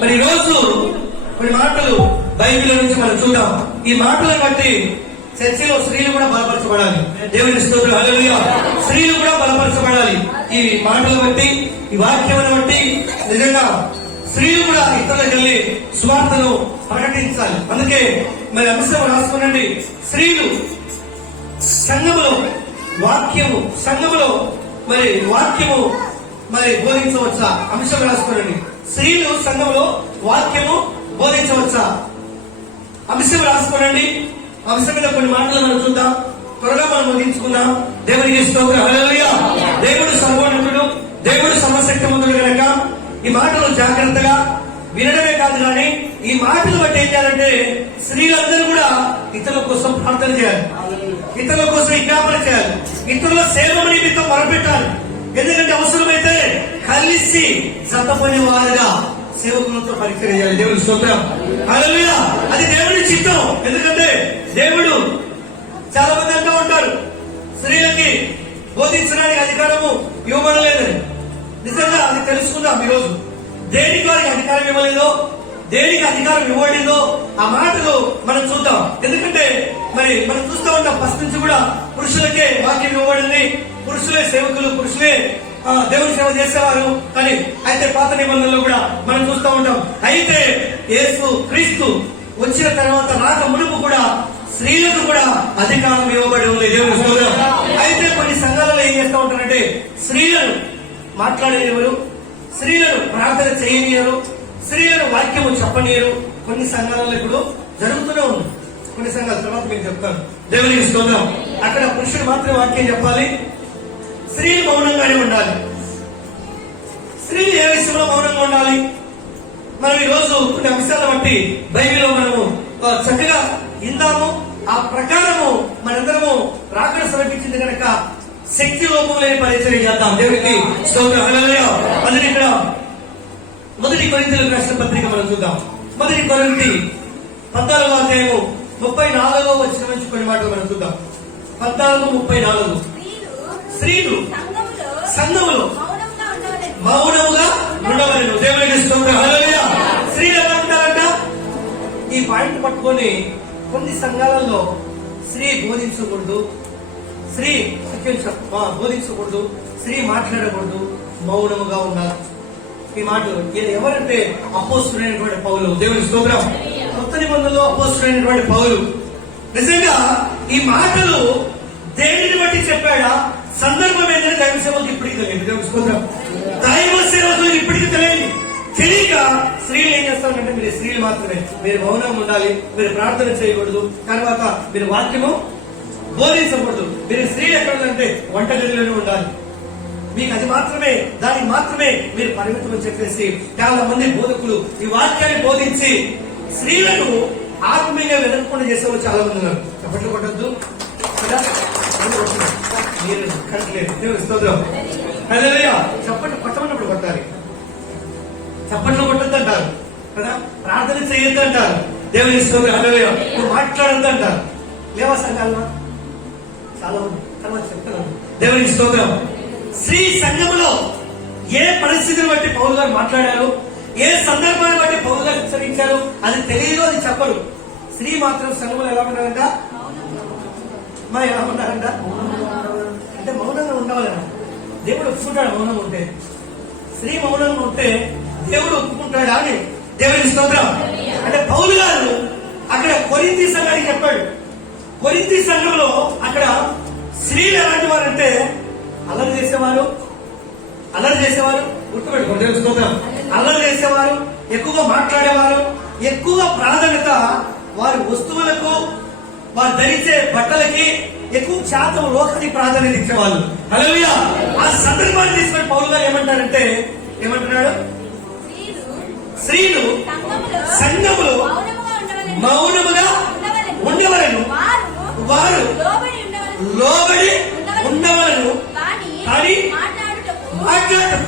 మరి ఈ రోజు కొన్ని మాటలు బైబిల్ నుంచి మనం చూద్దాం. ఈ మాటలను బట్టి చర్చిలో స్త్రీలు కూడా బలపరచబడాలి. దేవుని స్తోత్రం, హల్లెలూయా. స్త్రీలు కూడా బలపరచబడాలి. ఈ మాటలు బట్టి, ఈ వాక్యములను బట్టి నిజంగా స్త్రీలు కూడా ఇతరులకు వెళ్ళి సువార్తను ప్రకటించాలి. అందుకే మరి అంశం రాసుకునండి. స్త్రీలు సంఘములో వాక్యము మరి బోధించవచ్చా? అంశం రాసుకోనండి. స్త్రీలు సంఘంలో వాక్యము బోధించవచ్చా? అంశం రాసుకోనండి. అంశం మీద కొన్ని మాటలు మనం చూద్దాం. త్వరగా మనం ముగించుకుందాం. దేవునికి స్తోత్రం, హల్లెలూయా. దేవుడు సర్వోన్నతుడు, దేవుడు సర్వశక్తిమంతుడు కనుక ఈ మాటలు జాగ్రత్తగా వినడమే కాదు, కానీ ఈ మాటలు బట్టి ఏం చేయాలంటే స్త్రీలందరూ కూడా ఇతరుల కోసం ప్రార్థన చేయాలి, ఇతరుల కోసం విజ్ఞాపన చేయాలి, ఇతరుల సేవ నిమిత్తం మొరపెట్టాలి. ఎందుకంటే అవసరమైతే కలిసి జతపని వారుగా సేవకులతో పరిచయం చేయాలి. దేవుని స్తోత్రం, హల్లెలూయా. అది దేవుడి చిత్తం. ఎందుకంటే దేవుడు చాలా మంది అంటూ ఉంటారు స్త్రీలకి బోధించడానికి అధికారము ఇవ్వబడలేదని. నిజంగా అది తెలుసుకుందాం ఈరోజు. దేనికి వారికి అధికారం ఇవ్వలేదో, దేనికి అధికారం ఇవ్వబడిందో ఆ మాటలు మనం చూద్దాం. ఎందుకంటే మరి మనం చూస్తూ ఉంటాం ఫస్ట్ నుంచి కూడా పురుషులకే వాక్యం ఇవ్వబడింది, పురుషులే సేవకులు, పురుషులే దేవుని సేవ చేసేవారు. కానీ అయితే పాత నిబంధనలో కూడా మనం చూస్తూ ఉంటాం. అయితే యేసు క్రీస్తు వచ్చిన తర్వాత రాక మునుపు కూడా స్త్రీలకు కూడా అధికారం ఇవ్వబడి ఉంది. దేవుని స్తోత్రం. అయితే కొన్ని సంఘాలలో ఏం చేస్తూ ఉంటారంటే స్త్రీలను మాట్లాడేవారు, స్త్రీలను ప్రార్థన చేయనియరు, స్త్రీలను వాక్యము చెప్పనియరు. కొన్ని సంఘాలలో ఇప్పుడు జరుగుతూనే ఉంది. కొన్ని సంఘాల తర్వాత మీకు చెప్తాను. దేవునికి స్తోత్రం. అక్కడ పురుషుడు మాత్రమే వాక్యం చెప్పాలి, స్త్రీలు మౌనంగానే ఉండాలి. స్త్రీలు ఏ విషయంలో మౌనంగా ఉండాలి? మనం ఈ రోజు కొన్ని అంశాలను బట్టి బైబిల్లో మనము చక్కగా ఇందాము. ఆ ప్రకారము మనందరము రాకడ సమర్పించింది కనుక శక్తి లోపం లేని పరిచయం చేద్దాం. దేవునికి స్తోత్రం, హల్లెలూయా. అందుకే ఇక్కడ మొదటి కొరింథీయులకు రాసిన పత్రిక మనం చూద్దాం. మొదటి కొరింథీ 14వ అధ్యాయము 34వ వచనం నుంచి కొన్ని మాటలు మనం చూద్దాం. 14:34. స్త్రీలు సంఘములో మౌనముగా ఉండవలెను. దేవునికి స్తోత్రం, హల్లెలూయా. స్త్రీలు ఎలా ఉంటారంట? ఈ పాయింట్ పట్టుకొని కొన్ని సంఘాలలో స్త్రీ బోధించకూడదు, స్త్రీ బోధించకూడదు, స్త్రీ మాట్లాడకూడదు, మౌనముగా ఉండాలి. ఈ మాటలు ఎవరంటే అపోస్తుడైనటువంటి పౌలు. దేవుని స్తోత్రం. కొత్త నిబంధనలో అపోస్తుడైనటువంటి పౌలు. నిజంగా ఈ మాటలు దేనిని బట్టి చెప్పాడా? సందర్భం ఏంటంటే దైవ సేవకు ఇప్పటికీ తెలియదు. దేవుని స్తోత్రం. దైవ సేవకు ఇప్పటికీ తెలియదు. తెలియక స్త్రీలు ఏం చేస్తారంటే మీరు స్త్రీలు మాత్రమే, మీరు మౌనంగా ఉండాలి, మీరు ప్రార్థన చేయకూడదు, తర్వాత మీరు వాక్యము బోధించకూడదు. మీరు స్త్రీలు ఎక్కడంటే వంటగదిలోనే ఉండాలి, మీకు అది మాత్రమే, దానికి మాత్రమే మీరు పరిమితం అని చెప్పేసి చాలా మంది బోధకులు ఈ వాక్యాన్ని బోధించి స్త్రీలను ఆత్మీయంగా వెనకకుండా చేసేవాళ్ళు చాలా మంది ఉన్నారు. చప్పట్లు కొట్టద్దు, మీరు కట్టలేదు. దేవుని స్తోత్రం, హల్లెలూయా. చప్పట్లు కొట్టమన్నప్పుడు కొట్టాలి, చప్పట్లు కొట్టద్దు అంటారు కదా, ప్రార్థన చేయొద్దు అంటారు. దేవుని స్తోత్రం, హల్లెలూయా. నువ్వు మాట్లాడద్దు అంటారు. లేవా సంఘాల్లో చాలా మంది, తర్వాత చెప్తున్నాను. దేవునికి స్తోత్రం. స్త్రీ సంఘములో ఏ పరిస్థితిని బట్టి పౌలు గారు మాట్లాడారు, ఏ సందర్భాన్ని బట్టి పౌలు గారు హెచ్చరించారు అది తెలియదు, అది చెప్పరు. స్త్రీ మాత్రం సంఘములో ఎలా ఉన్నారంట? ఎలా ఉన్నారంట? అంటే మౌనంగా ఉండవాలన్నా దేవుడు ఒప్పుకుంటాడు. మౌనంగా ఉంటే, స్త్రీ మౌనంగా ఉంటే దేవుడు ఒప్పుకుంటాడా అని. దేవునికి స్తోత్రం. అంటే పౌలు గారు అక్కడ కొరింథీ సంఘానికి చెప్పాడు. కొరింథీ సంఘంలో అక్కడ స్త్రీలు ఎలాంటి వారంటే అల్లరి చేసేవారు, గుర్తుపెట్టుకోండి. దేవుని స్తోత్రం. అల్లరి చేసేవారు, ఎక్కువగా మాట్లాడేవారు, ఎక్కువ ప్రాధాన్యత వారి వస్తువులకు, వారు ధరించే బట్టలకి ఎక్కువ శాతం లోకానికి ప్రాధాన్యత ఇచ్చేవాళ్ళు. హల్లెలూయా. ఆ సందర్భాన్ని తీసుకొని పౌలు గారు ఏమంటున్నాడు? స్త్రీలు సంఘములో మౌనముగా ఉండవలెను, వారు లోబడి ఉండవలను, కానీ మాట్లాడటం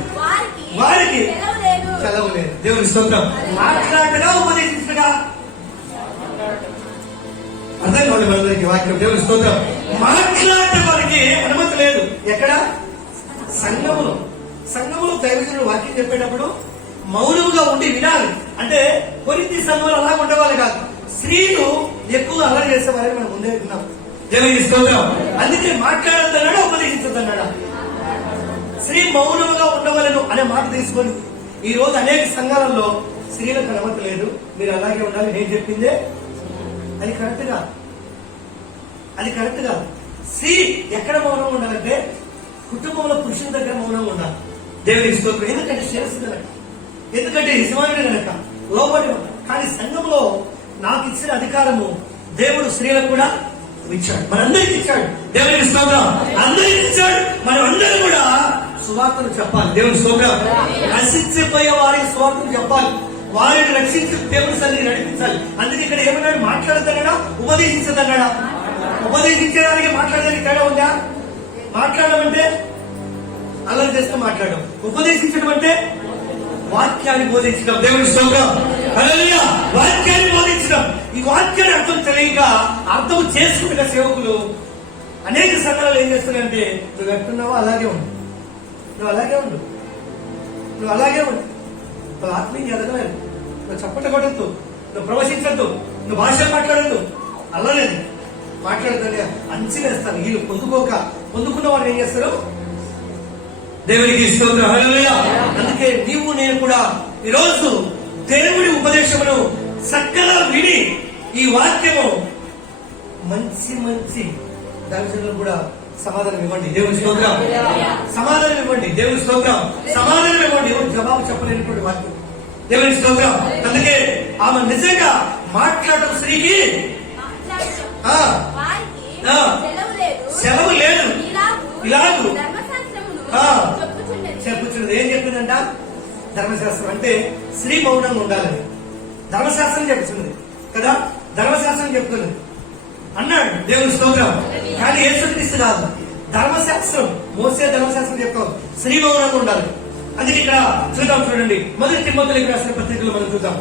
వారికి సెలవు లేదు. దేవుని స్తోత్రం. మాట్లాడగా ఉపదేశించగా అర్థం కావాలి మనందరికి వాక్యం. దేవుని స్తోత్రం. మాట్లాడటం వారికి అనుమతి లేదు. ఎక్కడ? సంఘములో దైవజనుడు వాక్యం చెప్పేటప్పుడు మౌనముగా ఉండి వినాలి. అంటే కొరింథీ సంఘంలో అలా ఉండేవాళ్ళు కాదు. స్త్రీలు ఎక్కువ అల్లరి చేసేవారని మనం ముందే విన్నాం. దేవునికి స్తోత్రం. అందుకే మాట్లాడద్దన్నాడా ఉపదేశించద్దన్నాడా? స్త్రీ మౌనముగా ఉండవలను అనే మాట తీసుకొని ఈ రోజు అనేక సంఘాలలో స్త్రీలకు అనుమతి లేదు, మీరు అలాగే ఉండాలి, నేను చెప్పిందే. అది కరెక్ట్ కాదు, అది కరెక్ట్ కాదు. స్త్రీ ఎక్కడ మౌనంగా ఉండాలంటే కుటుంబంలో పురుషుల దగ్గర మౌనంగా ఉండాలి. దేవునికి స్తోత్రం. ఎందుకంటే శిరస్సు కనుక, ఎందుకంటే యజమానుడు కనుక లోబడి ఉంటాడు. కానీ సంఘంలో నాకు ఇచ్చిన అధికారము దేవుడు స్త్రీలకు కూడా ఇచ్చాడు, మనందరికి ఇచ్చాడు. దేవునికి స్తోత్రం. అందరికి ఇచ్చాడు. మనం అందరం కూడా సువార్తను చెప్పాలి. దేవుని స్తోత్రం. నశించిపోయే వారికి సువార్తను చెప్పాలి, వారిని రక్షించి దేవుని సన్నిధిని నడిపించాలి. అందుకే ఇక్కడ ఏమన్నాడు? మాట్లాడద్దన్నాడా ఉపదేశించదన్నాడా? ఉపదేశించడానికి మాట్లాడడానికి తేడా ఉందా? మాట్లాడమంటే అల్లరి చేస్తూ మాట్లాడడం, ఉపదేశించడం అంటే వాక్యాన్ని బోధించడం. దేవుని స్తోత్రం. హల్లెలూయా. వాక్యాన్ని బోధించడం. ఈ వాక్యాన్ని అర్థం తెలియక అర్థం చేసుకుంటున్న సేవకులు అనేక సంఘాలు ఏం చేస్తున్నారంటే, నువ్వు ఎట్టున్నావో అలాగే ఉండు, నువ్వు అలాగే ఉండు, నువ్వు అలాగే ఉండు, నువ్వు ఆత్మీయ ఎదగలేదు, నువ్వు చప్పట కొట్టద్దు, నువ్వు ప్రవశించద్దు, నువ్వు భాషలు మాట్లాడద్దు, అల్లలేదు మాట్లాడద్దని అంచివేస్తాను. వీళ్ళు పొందుకున్న వాళ్ళు ఏం చేస్తారు? దేవునికి స్తోత్రం. హల్లెలూయా. అందుకే నీవు నేను కూడా ఈరోజు దేవుడి ఉపదేశమును చక్కగా విని ఈ వాక్యము మంచి మంచి దర్శనం కూడా సమాధానం ఇవ్వండి. దేవుని స్తోత్రం. సమాధానం ఇవ్వండి. దేవుని స్తోత్రం. సమాధానం ఇవ్వండి. ఎవరు జవాబు చెప్పలేనటువంటి వాక్యం. దేవుని స్తోత్రం. అందుకే ఆమె నిజంగా మాట్లాడటం స్త్రీకి సెలవు లేదు. ఇలాగూ చెప్పుచున్నది. ఏం చెప్పిందంట? ధర్మశాస్త్రం. అంటే స్త్రీ మౌనంగా ఉండాలని ధర్మశాస్త్రం చెప్తున్నది కదా. ధర్మశాస్త్రం చెప్తున్నది అన్నాడు. దేవుని స్తోత్రం. కానీ యేసుక్రీస్తు కాదు, ధర్మశాస్త్రం. మోసే ధర్మశాస్త్రం చెప్తాం స్త్రీ మౌనంగా ఉండాలి. అందుకే ఇక్కడ చూద్దాం, చూడండి. మొదటి తిమోతికి రాసిన పత్రికలు మనం చూద్దాం.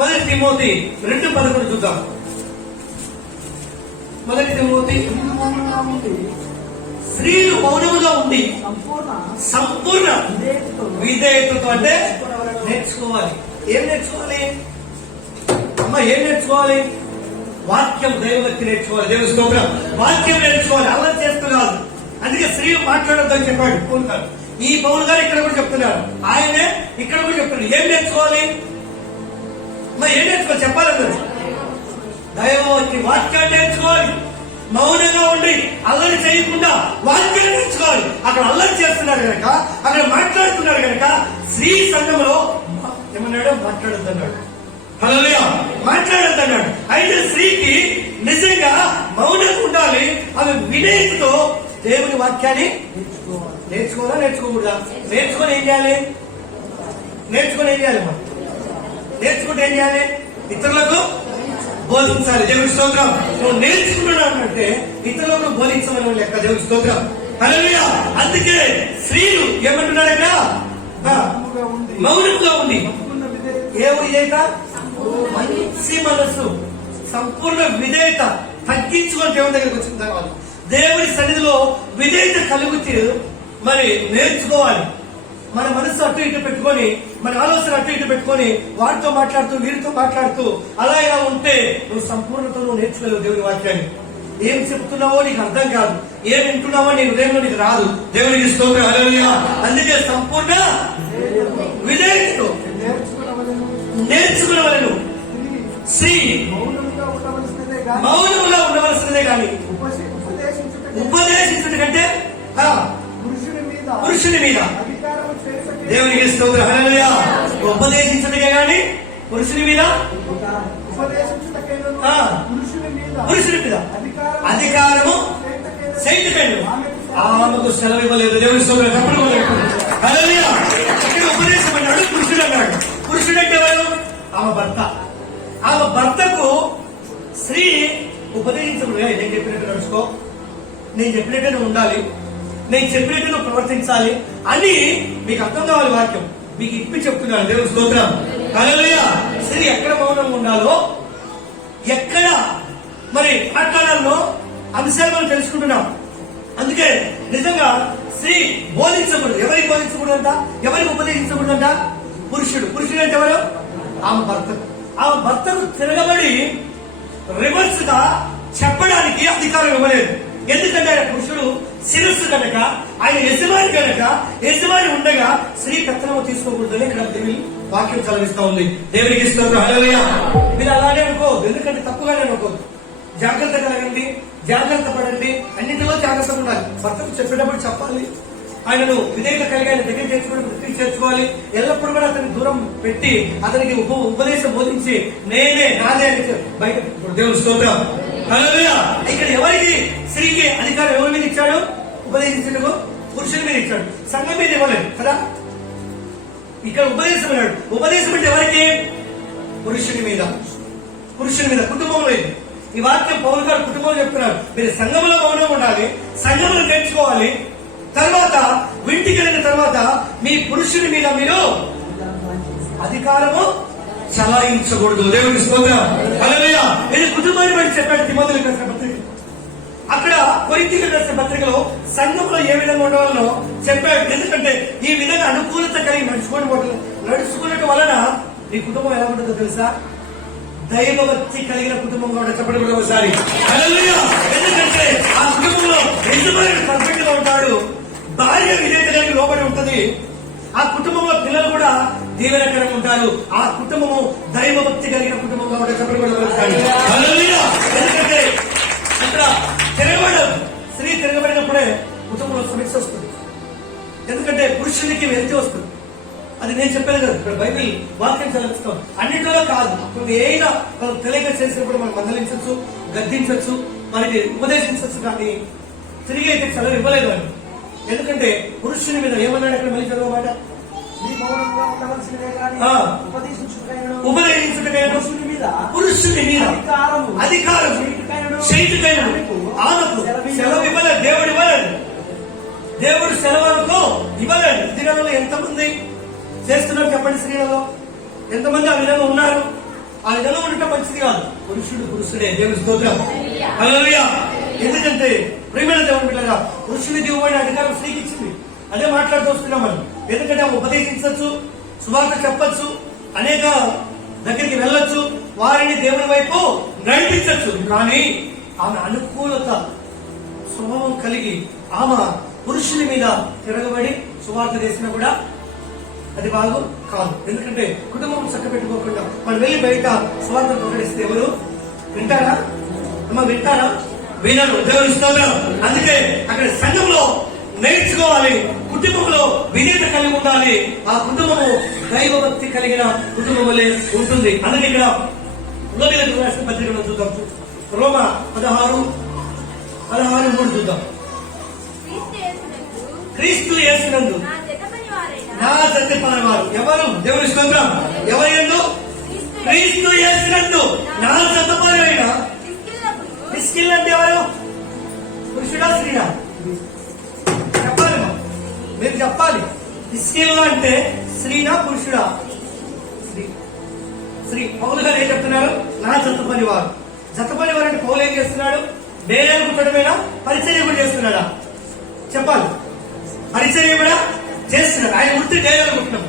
మొదటి తిమోతి 2:11 చూద్దాం. మొదటి తిమోతి. స్త్రీలు మౌనముగా ఉండి సంపూర్ణ విధేయతతో, అంటే నేర్చుకోవాలి. ఏం నేర్చుకోవాలి అమ్మ? ఏం నేర్చుకోవాలి? వాక్యం, దైవభక్తి నేర్చుకోవాలి. దేవుని స్తోత్రం. వాక్యం నేర్చుకోవాలి, అల్లరి చేస్తున్నారు. అందుకే స్త్రీలు మాట్లాడొద్దని చెప్పాడు పౌలు గారు. ఈ పౌలు గారు ఇక్కడ కూడా చెప్తున్నారు, ఆయనే ఇక్కడ కూడా చెప్తున్నారు. ఏం నేర్చుకోవాలి? ఏం నేర్చుకోవాలి చెప్పాలి? దైవభక్తి, వాక్యాన్ని నేర్చుకోవాలి. మౌనంగా ఉండి అల్లరి చేయకుండా వాక్యాన్ని నేర్చుకోవాలి. అక్కడ అల్లరి చేస్తున్నారు కనుక, అక్కడ మాట్లాడుతున్నారు కనుక స్త్రీ సంఘంలో ఏమన్నాడు? మాట్లాడొద్దన్నాడు. హల్లెలూయా. మాట్లాడొద్దన్నాడు. అయితే స్త్రీకి నిజంగా మౌనంగా ఉండాలి. ఆమె వినయంతో దేవుని వాక్యాన్ని నేర్చుకోవాలా నేర్చుకోకూడదా? నేర్చుకొని ఏం చేయాలి? నేర్చుకుంటే ఏం చేయాలి? ఇతరులకు బోధించాలి. దేవుని స్తోత్రం. నువ్వు నేర్చుకుంటున్నావు అంటే ఇతరులకు బోధించమని లెక్క. దేవుని స్తోత్రం. హల్లెలూయా. అందుకే స్త్రీలు ఏమంటున్నాడు ఇక్కడ? మౌనంగా ఉంది. ఏ విధేయత? మంచి మనస్సు, సంపూర్ణ విధేయత. తగ్గించుకొని దేవుని దగ్గరికి వచ్చిన తర్వాత దేవుని సన్నిధిలో విధేయత కలుగుతూ మరి నేర్చుకోవాలి. మన మనసు అటు ఇటు పెట్టుకొని, మన ఆలోచన అటు ఇటు పెట్టుకొని వారితో మాట్లాడుతూ వీరితో మాట్లాడుతూ అలా ఇలా ఉంటే నువ్వు సంపూర్ణతో నువ్వు నేర్చుకోలేవు దేవుని వాక్యాన్ని. ఏం చెప్తున్నావో నీకు అర్థం కాదు, ఏం వింటున్నావో నీ హృదయంలో నీకు రాదు. దేవునికి స్తోత్రం. హల్లెలూయా. అందుకే సంపూర్ణ విధేయతతో నేర్చుకునేవాళ్ళు స్త్రీ మౌనంగా ఉండవలసినదే కానీ ఉపదేశించడం కంటే పురుషుని మీద. దేవునికి స్తోత్రం. హల్లెలూయా. ఉపదేశించటకే గాని పురుషుని మీద పురుషుని మీద అధికారము సైనికండి ఆమెకు సెలవు ఇవ్వలేదు. దేవుని స్తోత్రం. హల్లెలూయా. ఇక్కడ ఉపదేశం అన్నాడు, పురుషుడు అన్నాడు. పురుషుడు అంటే ఎవరు? ఆమె భర్త. ఆమె భర్తకు స్త్రీ ఉపదేశించడు. నేను చెప్పినట్టు నడుచుకో, నేను చెప్పినట్టు నువ్వు ఉండాలి, నేను చెప్పినట్టు నువ్వు ప్రవర్తించాలి అని మీకు అర్థం కావాలి. వాక్యం మీకు ఇప్పి చెప్తున్నాను. దేవుని స్తోత్రం. హల్లెలూయా. స్త్రీ ఎక్కడ మౌనంగా ఉండాలో, ఎక్కడ మరి మాట్లాడాలో అంశాలు మనం తెలుసుకుంటున్నాం. అందుకే నిజంగా స్త్రీ బోధించకూడదు. ఎవరికి బోధించకూడదంట? ఎవరికి ఉపదేశించకూడదంట? పురుషుడు. పురుషుడు అంటే ఎవరు? ఆమె భర్తకు తిరగబడి రివర్స్ గా చెప్పడానికి అధికారం ఇవ్వలేదు. ఎందుకంటే ఆయన పురుషుడు శిరస్సు కనుక, ఆయన యజమాని కనుక, యజమాని ఉండగా స్త్రీ పెత్తనము తీసుకోకూడదని ఇక్కడ దేవుని వాక్యం చదివిస్తా ఉంది. దేవునికి స్తోత్రం. హల్లెలూయా. మీరు అలానే అనుకోవద్దు, ఎందుకంటే తప్పుగానే అనుకోవద్దు. జాగ్రత్త కలగండి, జాగ్రత్త పడండి, అన్నింటిలో జాగ్రత్తగా ఉండాలి. భర్తకు చెప్పేటప్పుడు చెప్పాలి, ఆయనను విధేయత కలిగి ఆయన దగ్గర చేర్చుకోవాలి. ఎల్లప్పుడూ కూడా అతన్ని దూరం పెట్టి అతనికి ఉపదేశం బోధించి నేనే నాదే అని బయట దేవుని స్తోత్రం. హల్లెలూయా. ఇక్కడ ఎవరికి స్త్రీకి అధికారం ఎవరి మీద ఇచ్చాడు? ఉపదేశించడం పురుషుని మీద ఇచ్చాడు, సంఘం మీద ఇవ్వలేదు కదా. ఇక్కడ ఉపదేశం అన్నాడు. ఉపదేశం అంటే ఎవరికి? పురుషుని మీద, కుటుంబంలో. ఈ వాక్యం పౌలు గారు కుటుంబంలో చెప్తున్నారు. మీరు సంఘంలో మౌనం ఉండాలి, సంఘంలో నేర్చుకోవాలి. తర్వాత ఇంటికి వెళ్ళిన తర్వాత మీ పురుషుని మీద మీరు అధికారము చలాయించకూడదు. దేవుని స్తోత్రం. హల్లెలూయా. ఇది కుటుంబాన్ని బట్టి చెప్పాడు తిమోతికి రాసిన పత్రిక. అక్కడ కొరింథీయులకు రాసిన పత్రికలో సంఘంలో ఏ విధంగా ఉండవాలో చెప్పాడు. ఎందుకంటే ఈ విధంగా అనుకూలత కలిగి నడుచుకున్నట్టు వలన నీ కుటుంబం ఎలా ఉంటుందో తెలుసా? దైవభక్తి కలిగిన కుటుంబంగా ఉండే. చెప్పండి కూడా ఒకసారి. హల్లెలూయా. ఎందుకంటే ఆ కుటుంబంలో యజమాని పర్ఫెక్ట్ గా ఉంటాడు, భార్య విధేయత కలిగి లోబడి ఉంటుంది. ఆ కుటుంబంలో పిల్లలు కూడా దీవెనకరంగా ఉంటారు. ఆ కుటుంబము దైవభక్తి కలిగిన కుటుంబంగా ఉండే. చెప్పండి కూడా ఒకసారి. హల్లెలూయా. ఎందుకంటే అక్కడ స్త్రీ తిరగబడినప్పుడే కుటుంబంలో సమస్య వస్తుంది. ఎందుకంటే పురుషునికి వెళ్తే వస్తుంది. అది నేను చెప్పాను కదా, ఇక్కడ బైబిల్ వాక్యం చదివిస్తాం. అన్నింటిలో కాదు, కొన్ని ఏదైనా మనం తెలియక చేసినప్పుడు మనం మందలించవచ్చు, గద్దించవచ్చు, మనకి ఉపదేశించవచ్చు. కానీ తిరిగి అయితే చదువు ఇవ్వలేదు అని. ఎందుకంటే పురుషుని మీద ఏమన్నాడు అక్కడ? మళ్ళీ చదవమాట, ఉపదేశించుటకైనా పురుషుని మీద అధికారం చేయుటకైనా ఆమెకు సెలవు ఇవ్వలేదు. దేవుడు ఇవ్వలేదు. దేవుడు సెలవులకు ఇవ్వలేదు. దినాలలో ఎంతమంది చేస్తున్నారు చెప్పండి? స్త్రీలలో ఎంతమంది ఆ విధంగా ఉన్నారు? ఆ విధంగా ఉండటం మంచిది కాదు. పురుషుడే. దేవుని స్తోత్రం. హల్లెలూయా. ఎందుకంటే ప్రియమైన దేవుని బిడ్డలారా, పురుషుని దివ్వబడిన అధికారం స్త్రీకి ఇచ్చింది. అదే మాట్లాడుతూ వస్తున్నాం మనం. ఎందుకంటే ఆమె ఉపదేశించవచ్చు, సువార్త చెప్పచ్చు, అనేక దగ్గరికి వెళ్ళొచ్చు, వారిని దేవుని వైపు నడిపించచ్చు. కానీ ఆమె అనుకూలత స్వభావం కలిగి ఆమె పురుషుని మీద తిరగబడి సువార్త చేసినా కూడా అది బాగు కాదు. ఎందుకంటే కుటుంబం చక్క పెట్టుకోకుండా మనం వెళ్ళి బయట సువార్త ప్రకటిస్తే ఎవరు వింటారా? అమ్మ వింటారా? వినరు. దేవుని స్తోత్రం. అందుకే అక్కడ సంఘంలో నేర్చుకోవాలి, కుటుంబంలో విధేయత కలిగి ఉండాలి. ఆ కుటుంబము దైవభక్తి కలిగిన కుటుంబం వల్లే ఉంటుంది. అందుకే ఇక్కడ రోమీయులకు రాసిన పత్రికలో చూద్దాం. రోమా 16:3 చూద్దాం. క్రీస్తు యేసునందు నా జత పనివారు ఎవరు? దేవుని స్తోత్రం. ఎవరు? క్రీస్తు యేసునందు నా జత పనివైన. ప్రిస్కిల్లా అంటే ఎవరు? పురుషుడా స్త్రీనా? చెప్పాలి, మీరు చెప్పాలి. ప్రిస్కిల్లా అంటే స్త్రీనా పురుషుడా? స్త్రీ. పౌలు గారు ఏం చెప్తున్నారు? నా జత పనివారు. జత పనివారు అంటే పౌలు ఏం చేస్తున్నాడు? డేయాలు కుట్టడమేనా? పరిచర్య కూడా చేస్తున్నాడా? చెప్పాలి. పరిచర్య కూడా చేస్తున్నాడు. ఆయన వృత్తి డేయాలు కుట్టడం.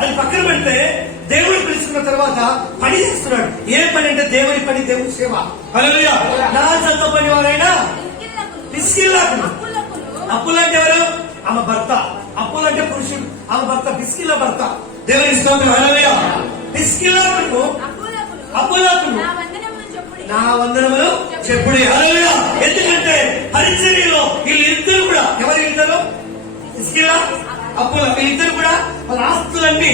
అది పక్కన పెడితే దేవుడు పిలుచుకున్న తర్వాత పని చేస్తున్నాడు. ఏ పని అంటే దేవుని పని, దేవుని సేవ. హల్లెలూయా. నా జత పనివారైనా పిస్కిల్లాకు. అప్పులంటే ఎవరు? ఆమె భర్త. అప్పులంటే పురుషుడు, ఆమె భర్త. పిస్కిల్లా భర్త. దేవుని స్తోత్రం. హల్లెలూయా. పిస్కిల్లాకు అప్పులకు నా వందనములు చెప్పుడే. హల్లెలూయా. ఎందుకంటే పరిచర్యలో వీళ్ళిద్దరు కూడా ఎవరు? ఇద్దరు పిస్కిల్లా అప్పుల. వీళ్ళిద్దరు కూడా వాళ్ళ ఆస్తులన్నీ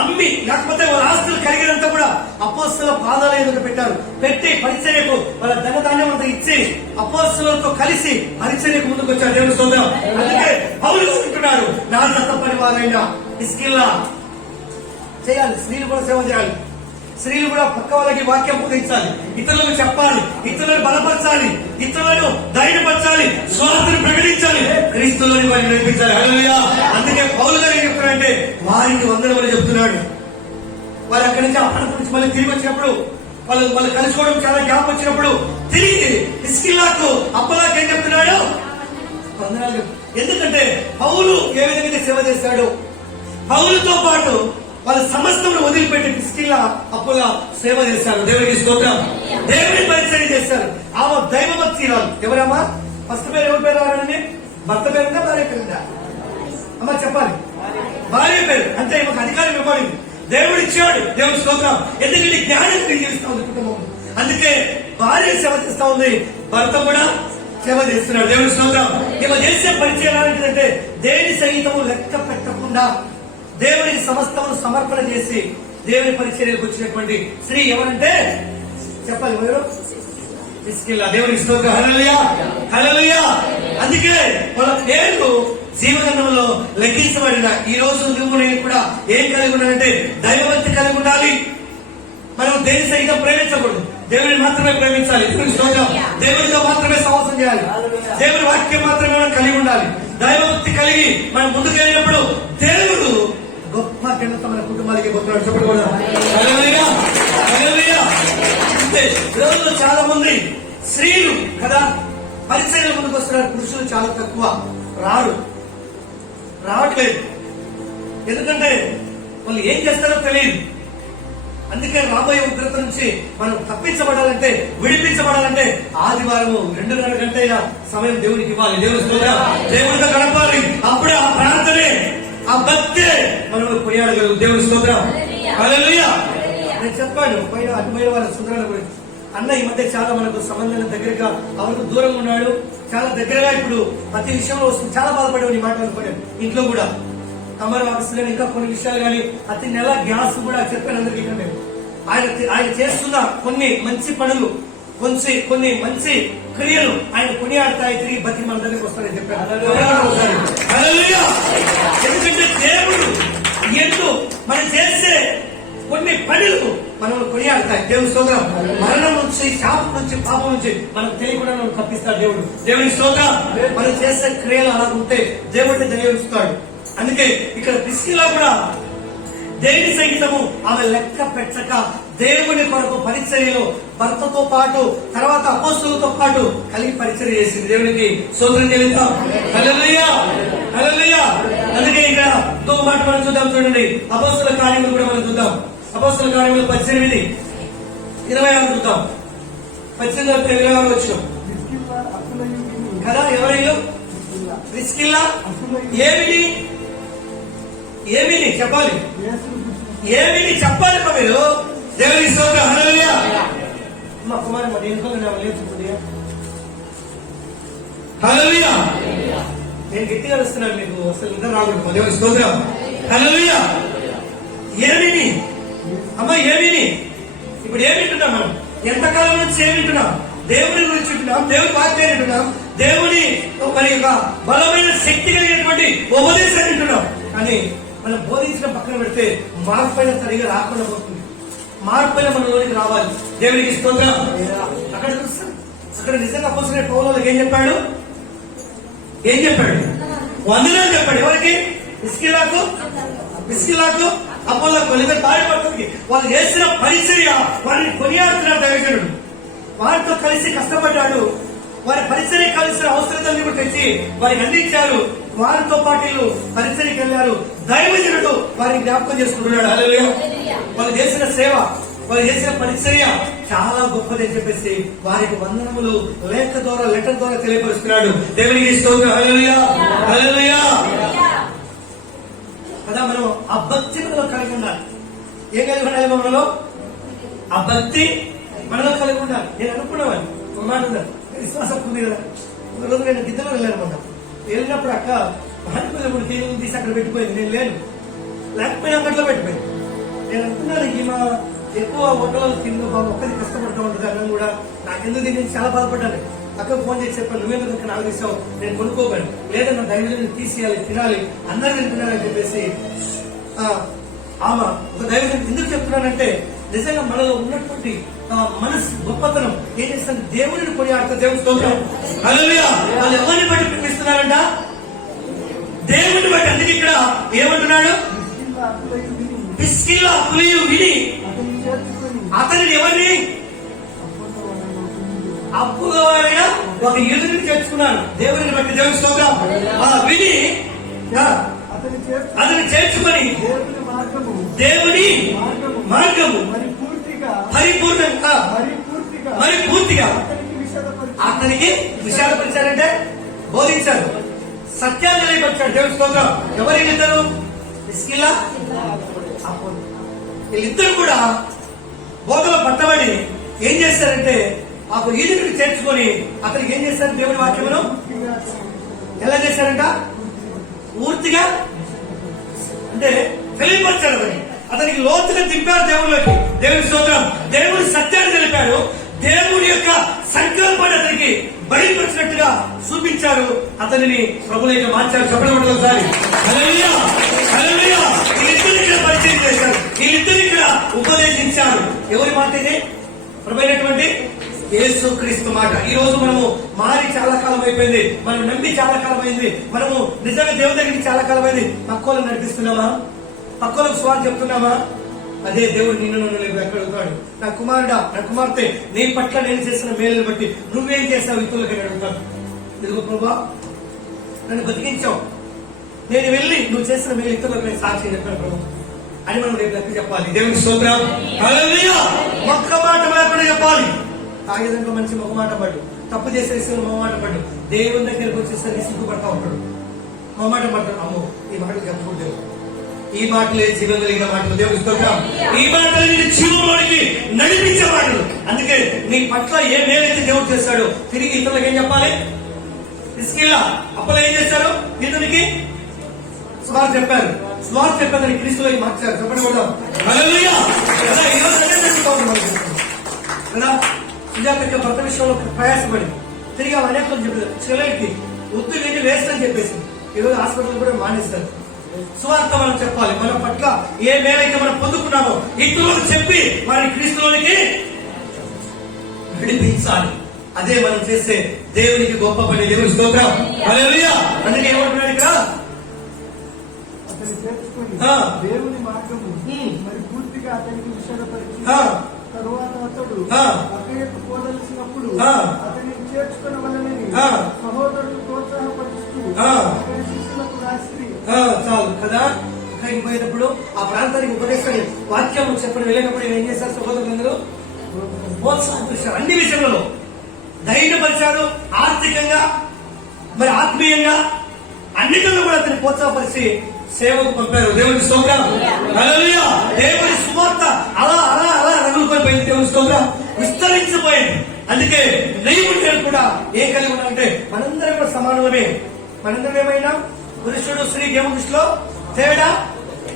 అమ్మి, లేకపోతే వాళ్ళ ఆస్తులు కలిగినంత కూడా అపోస్తల పాదాల ఎదుట పెట్టారు. పెట్టి పరిచర్యకు వాళ్ళ ధనధాన్యం అంతా ఇచ్చి అపోస్తలతో కలిసి పరిచర్యకు ముందుకు వచ్చారు. దేవుని స్తోత్రం. అందుకే పౌలు అంటున్నారు, నా జత పనివారైనా ప్రిస్కిల్లా చేయాలి. స్త్రీలు కూడా సేవ చేయాలి. స్త్రీలు కూడా పక్క వాళ్ళకి వాక్యం బోధించాలి, ఇతరులకు చెప్పాలి, ఇతరులను బలపరచాలి, ఇతరులను ధైర్యపరచాలి, స్వార్థను ప్రకటించాలి, క్రీస్తులోని వారిని నడిపించాలి. హల్లెలూయా. అందుకే పౌలు గారు ఏం చెప్తున్నారంటే వారికి వందనమని చెప్తున్నాడు. వారు అక్కడి నుంచి అప్పటి నుంచి మళ్ళీ తిరిగి వచ్చినప్పుడు వాళ్ళు కలుసుకోవడం చాలా గ్యాప్ వచ్చినప్పుడు తిరిగి ప్రిస్కిల్లాకు అప్పలాకు ఏం చెప్తున్నాడు? వందనాలు. ఎందుకంటే పౌలు ఏ విధంగా సేవ చేశాడు, పౌలుతో పాటు వాళ్ళ సమస్తం వదిలిపెట్టి ప్రిస్కిల్లా అప్పుల సేవ చేశారు. దేవునికి స్తోత్రం. దేవుని పరిచయం చేశారు. ఆమె దైవభక్తిరాలు. ఎవరమ్మా? ఫస్ట్ పేరు ఎవరి పేరు రావాలండి? భర్త పేరుందా భార్య పేరుందా? అమ్మ చెప్పాలి. భార్య పేరు. అంటే ఒక అధికారం ఇవ్వబడింది, దేవుడు ఇచ్చాడు. దేవుని స్తోత్రం. ఎందుకంటే జ్ఞానం జీవిస్తా ఉంది కుటుంబం. అందుకే భార్య సేవ చేస్తా ఉంది, భర్త కూడా సేవ చేస్తున్నాడు. దేవుని స్తోత్రం. ఈమె చేసే పరిచయం ఏంటంటే దేని సహితము లెక్క పెట్టకుండా దేవునికి సమస్తమును సమర్పణ చేసి దేవుని పరిచర్యకు వచ్చినటువంటి స్త్రీ ఎవరంటే చెప్పాలి ఎవరు? ప్రిస్కిల్లా. దేవునికి స్తోత్రం. హల్లెలూయా, హల్లెలూయా. అందుకే వాళ్ళ పేర్లు జీవనంలో లెక్కించబడిన. ఈ రోజు నువ్వు నేను కూడా ఏం కలిగి ఉన్నానంటే దైవభక్తి కలిగి ఉండాలి. మనం దేని సహితం ప్రేమించకూడదు, దేవుని మాత్రమే ప్రేమించాలి. దేవుని స్తోత్రం. దేవునితో మాత్రమే సహవాసం చేయాలి. దేవుని వాక్యం మాత్రమే మనం కలిగి ఉండాలి. దైవభక్తి కలిగి మనం ముందుకు వెళ్ళినప్పుడు దేవుడు గొప్ప ఘనత మన కుటుంబాలకి పొందుతాడు. చెప్పకూడదు. హల్లెలూయా, హల్లెలూయా. అంటే రోజుల్లో చాలా మంది స్త్రీలు కదా పరిచర్యల ముందుకు వస్తున్నారు, పురుషులు చాలా తక్కువ రావట్లేదు. ఎందుకంటే వాళ్ళు ఏం చేస్తారో తెలియదు. అందుకే రాబోయే ఉగ్రత నుంచి మనం తప్పించబడాలంటే, విడిపించబడాలంటే ఆదివారం 2.5 గంటల సమయం దేవునికి ఇవ్వాలి. దేవునితో గడపాలి. అప్పుడే ఆ ప్రార్థనే, ఆ భక్తే మనం కొనియాడగలరు. దేవుని స్తోత్రం. హల్లెలూయా. నేను చెప్పాను అటుపోయిన వారి సుందరాల గురించి. అన్న ఈ మధ్య చాలా మనకు సంబంధం దగ్గరగా, అవరకు దూరంగా ఉన్నాడు. చాలా దగ్గరగా ఇప్పుడు ప్రతి విషయంలో వస్తుంది. చాలా బాధపడేవాడు ఈ మాట అనుకోలేదు. ఇంట్లో కూడా అమర్ ఆఫీసులో ఇంకా కొన్ని విషయాలు కానీ ప్రతి నెల గ్యాస్ కూడా చెప్పాను అందరికీ. ఇక్కడ మేము ఆయన చేస్తున్న కొన్ని మంచి పనులు, కొన్ని మంచి క్రియలు ఆయన కొనియాడతాయి, తిరిగి బతికి మన దగ్గరికి వస్తారని చెప్పారు. ఎందుకంటే దేవుడు ఎందు మనం చేసే కొన్ని పనులు మనం కొనియాడతాయి. దేవుని స్తోత్రం. మరణం నుంచి, శాపం నుంచి, పాపం నుంచి మనం తెలియకుండా మనం తప్పిస్తాడు దేవుడు. దేవుని స్తోత్రం. మనం చేసే క్రియలు అలా ఉంటే దేవుడిని దయవిస్తాడు. అందుకే ఇక్కడ ప్రిస్కిల్లా కూడా దేని సహితము ఆమె లెక్క పెట్టక దేవుని కొరకు పరిచర్యలో భర్తతో పాటు తర్వాత అపోస్తలులతో పాటు కలిగి పరిచర్య చేసింది. దేవునికి స్తోత్రం చెల్లిద్దాం. హల్లెలూయా, హల్లెలూయా. అందుకే ఇక్కడ ఇంకో మాట మనం చూద్దాం. చూడండి, అపోస్తల కార్యములు కూడా మనం చూద్దాం. అపోస్తల కార్యములు 18:26 చూద్దాం. 18:26 వచ్చిన కదా. ఎవరైనా ప్రిస్కిల్లా ఏమిటి చెప్పాలి, ఏమిటి చెప్పాలి మీరు. దేవుని స్తోత్రం. హల్లెలూయా. మా కుమారి మరి ఎందుకు హల్లెలూయా. నేను గట్టిగా వస్తున్నాను, మీకు అసలు నిద్ర రాకూడదు. దేవుని స్తోత్రం. హల్లెలూయా. ఏమిటి అమ్మా, ఏమిటి ఇప్పుడు ఏమి వింటున్నాం మనం? ఎంతకాలం నుంచి ఏమి వింటున్నాం? దేవుని గురించి వింటున్నాం, దేవుని వాక్యాన్ని వింటున్నాం, దేవుని మరి ఒక బలమైన శక్తి కలిగినటువంటి ఉపదేశాన్ని వింటున్నాం. కానీ మనం బోధించిన పక్కన పెడితే మార్పైన సరిగా రాకుండా పోతుంది. మార్పైన మనలోనికి రావాలి. దేవునికి స్తోత్రం. అక్కడ చూస్తాం, అక్కడ నిజంగా అపోస్తలుడైన పౌలుకి ఏం చెప్పాడు? వందనాలు చెప్పాడు. ఎవరికి? ప్రిస్కిల్లాకు అపోస్తలులకు లేదా తాడిపత్రులకి. వాళ్ళు చేసిన పరిచర్య, వారిని కొనియాడుతున్నాడు దైవజనుడు. వారితో కలిసి కష్టపడ్డాడు. వారి పరిచర్య కలిసిన అవసరతల్ని కూడా తెచ్చి వారికి అందించారు. వారితో పాటు పరిచర్యకి వెళ్ళారు. దైవజనుడు వారిని జ్ఞాపకం చేసుకుంటున్నాడు. హల్లెలూయా. వాళ్ళు చేసిన సేవ, వాళ్ళు చేసిన పరిచర్య చాలా గొప్పదని చెప్పేసి వారికి వందనములు లెటర్ ద్వారా తెలియపరుస్తున్నాడు. దేవునికి స్తోత్రం. హల్లెలూయా, హల్లెలూయా. కదా మనం ఆ భక్తి మనలో కలిగి ఉండాలి. ఏం కలిగి ఉండాలి? మనలో ఆ భక్తి మనలో కలిగి ఉండాలి. నేను అనుకున్నాను ఒక మాట ఉన్నాను, విశ్వాసం ఉంది కదా. ఒక రోజు నేను గిద్దలో వెళ్ళానమాట. వెళ్ళినప్పుడు అక్క భారతీయ తీసి అక్కడ పెట్టిపోయింది. నేను లేకపోయినా అక్కట్లో పెట్టిపోయింది. నేను అనుకున్నాను ఈమె ఎక్కువ హోటల్లో తిందు బాబు ఒక్కది కష్టపడుతూ ఉంటుంది అన్నం కూడా. నాకెందుకు దీన్ని చాలా బాధపడ్డాను. అక్క ఫోన్ చేసి చెప్పాను, నువ్వేందుకు నాకు తీసావు, నేను కొనుక్కోగాను, లేదన్నా దైవజనుని తీసేయాలి, తినాలి, అందరూ తింటున్నారని చెప్పేసి ఆమె ఒక దైవజనుడు ఎందుకు చెప్తున్నానంటే నిజంగా మనలో ఉన్నటువంటి మనసు గొప్పతనం ఏం చేస్తుంది? దేవుడిని కొనియాడుతారు. దేవుని స్తోత్రం. హల్లెలూయా. వాళ్ళు ఎవరిని బట్టి ప్రేమిస్తున్నారంట? దేవుడిని బట్టి. అందుకే ఇక్కడ ఏమంటున్నాడు? ప్రిస్కిల్లా అప్పులు విని అతనిని ఎవరిని? అప్పుగా ఒక యూదుని చేర్చుకున్నాను. దేవుడిని బట్టి. దేవుని స్తోత్రం. విని అతని చేర్చుకొని దేవుని మార్గము పరిపూర్ణంగా అతనికి విశాలపరిచారంటే బోధించారు, సత్యాన్ని తెలియపరిచాడు. దేవుని స్తోత్రం. ఎవరు వీళ్ళిద్దరు? హిజ్కియా, అపోలో. వీళ్ళిద్దరు కూడా బోధలో పట్టబడి ఏం చేశారంటే ఆ ఈదుడికి చేర్చుకొని అతనికి ఏం చేశారు? దేవుని వాక్యమును ఎలా చేశారంట? పూర్తిగా అంటే తెలియపరిచారు. అతనికి లోతుగా దింపారు దేవుళ్ళకి. దేవుని స్తోత్రం. దేవుని సత్యాన్ని తెలిపాడు. దేవుని యొక్క సంకల్పాన్ని అతనికి బయలుపరిచినట్టుగా చూపించారు. అతనిని ప్రభువుగా మార్చారు. చెప్పడం ఒకసారి హల్లెలూయా, హల్లెలూయా. వీళ్ళిద్దరు ఇక్కడ పరిచయం చేశారు, వీళ్ళిద్దరు ఇక్కడ ఉపదేశించారు. ఎవరి మాట ఇది? ప్రభువైనటువంటి యేసుక్రీస్తు మాట. ఈ రోజు మనము మారి చాలా కాలం అయిపోయింది, మనం నమ్మి చాలా కాలం అయింది, మనము నిజంగా దేవుని దగ్గరికి చాలా కాలం అయింది. పక్కోళ్ళని నడిపిస్తున్నామా? పక్కోళ్ళకు స్వార్థ చెప్తున్నామా? అదే దేవుడు నిన్ను నన్ను ఎక్కడ అడుగుతాడు, నా కుమారుడా, నా కుమార్తె, నీ పట్ల నేను చేసిన మేలుని బట్టి నువ్వేం చేస్తావు ఇతరులకి అడుగుతాను. ఇదిగో ప్రభా, నన్ను బతికించావు, నేను వెళ్ళి నువ్వు చేసిన మేలు ఇతరులకు నేను సాక్షి చెప్పాను ప్రభు అని మనం రేపు లెక్క చెప్పాలి. దేవుని స్తోత్రం. హల్లెలూయా. ఒక్క మాట లేకుండా చెప్పాలి. తాగేదాంట్లో మంచి మొహమాట పడ్డు, తప్పు చేసేసి మొహమాట పడ్డు, దేవుని దగ్గరకు వచ్చేసరికి సిగ్గుపడతా ఉంటాడు, మొహమాట పడ్డాడు. అమ్మో, ఈ మాటలు చెప్పకూడదు, ఈ మాటలే జీవం కలిగిన మాటలు. దేవుని స్తోత్రం. ఈ మాటలు నేను జీవంలోనికి నడిపించే మాటలు. అందుకే నీ పట్ల ఏ మేలైతే దేవుడు చేస్తాడో తిరిగి ఇతరులకు ఏం చెప్పాలి? హిజ్కియా, అప్పుడు ఏం చేశారు? ఇతనికి స్వార్థ చెప్పారు. స్వార్థ చెప్పారని క్రీస్తులోకి మార్చారు. చెప్పండి కూడా హల్లెలూయా. కదా సుజాత భర్త విషయంలో ప్రయాసపడి తిరిగి అనేక చెప్పారు. చెల్లెకి ఉత్తు వెళ్ళి వేస్ట్ అని చెప్పేసి ఈరోజు హాస్పిటల్ కూడా మానేస్తారు. సువార్త మనం చెప్పాలి. మన పట్ల ఏ మేలైతే మనం పొందుకున్నామో ఇతరులకు చెప్పి వారి క్రీస్తులోనికి నడిపించాలి. అదే మనం చేసే దేవునికి గొప్ప పని. దేవుని స్తోత్రం. హల్లెలూయా. అందుకే ఏమంటున్నాడు ఇక్కడ? దేవుని మార్గము మరి పూర్తిగా అతనికి విషయపరిచి తరువాత అతడు అక్కడకు పోదలిసినప్పుడు అతన్ని చేర్చుకున్న వలనని సహోదరులు ప్రోత్సాహపరుస్తూ అతని శిష్యులకు రాసి చాలు కదా. పోయేటప్పుడు ఆ ప్రాంతానికి ఉపదేశాన్ని వాక్యం చెప్పడం వెళ్ళినప్పుడు ఏం చేశారు? సహోదరులందరూ ప్రోత్సాహపరిచారు. అన్ని విషయంలో ధైర్యపరిచారు. ఆర్థికంగా మరి ఆత్మీయంగా అన్నిటిలో కూడా అతన్ని ప్రోత్సాహపరిచి సేవకు పంపారు. దేవుని స్తోత్రం. హల్లెలూయా. దేవుని సువార్త అలా అలా అలా రగులుకొని దేవుని స్తోత్రం విస్తరించిపోయింది. అందుకే నీవు నేను కూడా ఏం కలిగి ఉన్నామంటే మనందరం కూడా సమానమే. మనందరం ఏమైనా పురుషుడు స్త్రీ దేవుని దృష్టిలో తేడా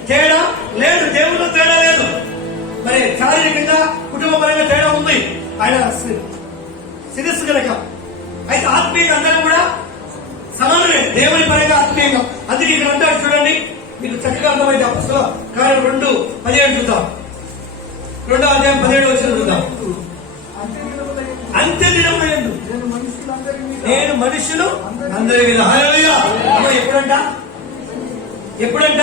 తేడా లేదు. దేవుడిలో తేడా లేదు. మరి శారీరకంగా కుటుంబ పరంగా తేడా ఉంది. ఆయన శిరస్సు కనుక అయితే ఆత్మీయంగా అందరం కూడా సమానమే. దేవుని పరంగా ఆత్మీయంగా. అందుకే ఇక్కడ అంటారు చూడండి, మీకు చక్కగా అర్థమైతే అపొస్తలుల కార్యం 2:17 చూద్దాం. 2వ అధ్యాయం 17 వచనం చూద్దాం. అంత్య దినములందు నేను మనుషులు అందరి మీద. హల్లెలూయా. ఎప్పుడంట? ఎప్పుడంట?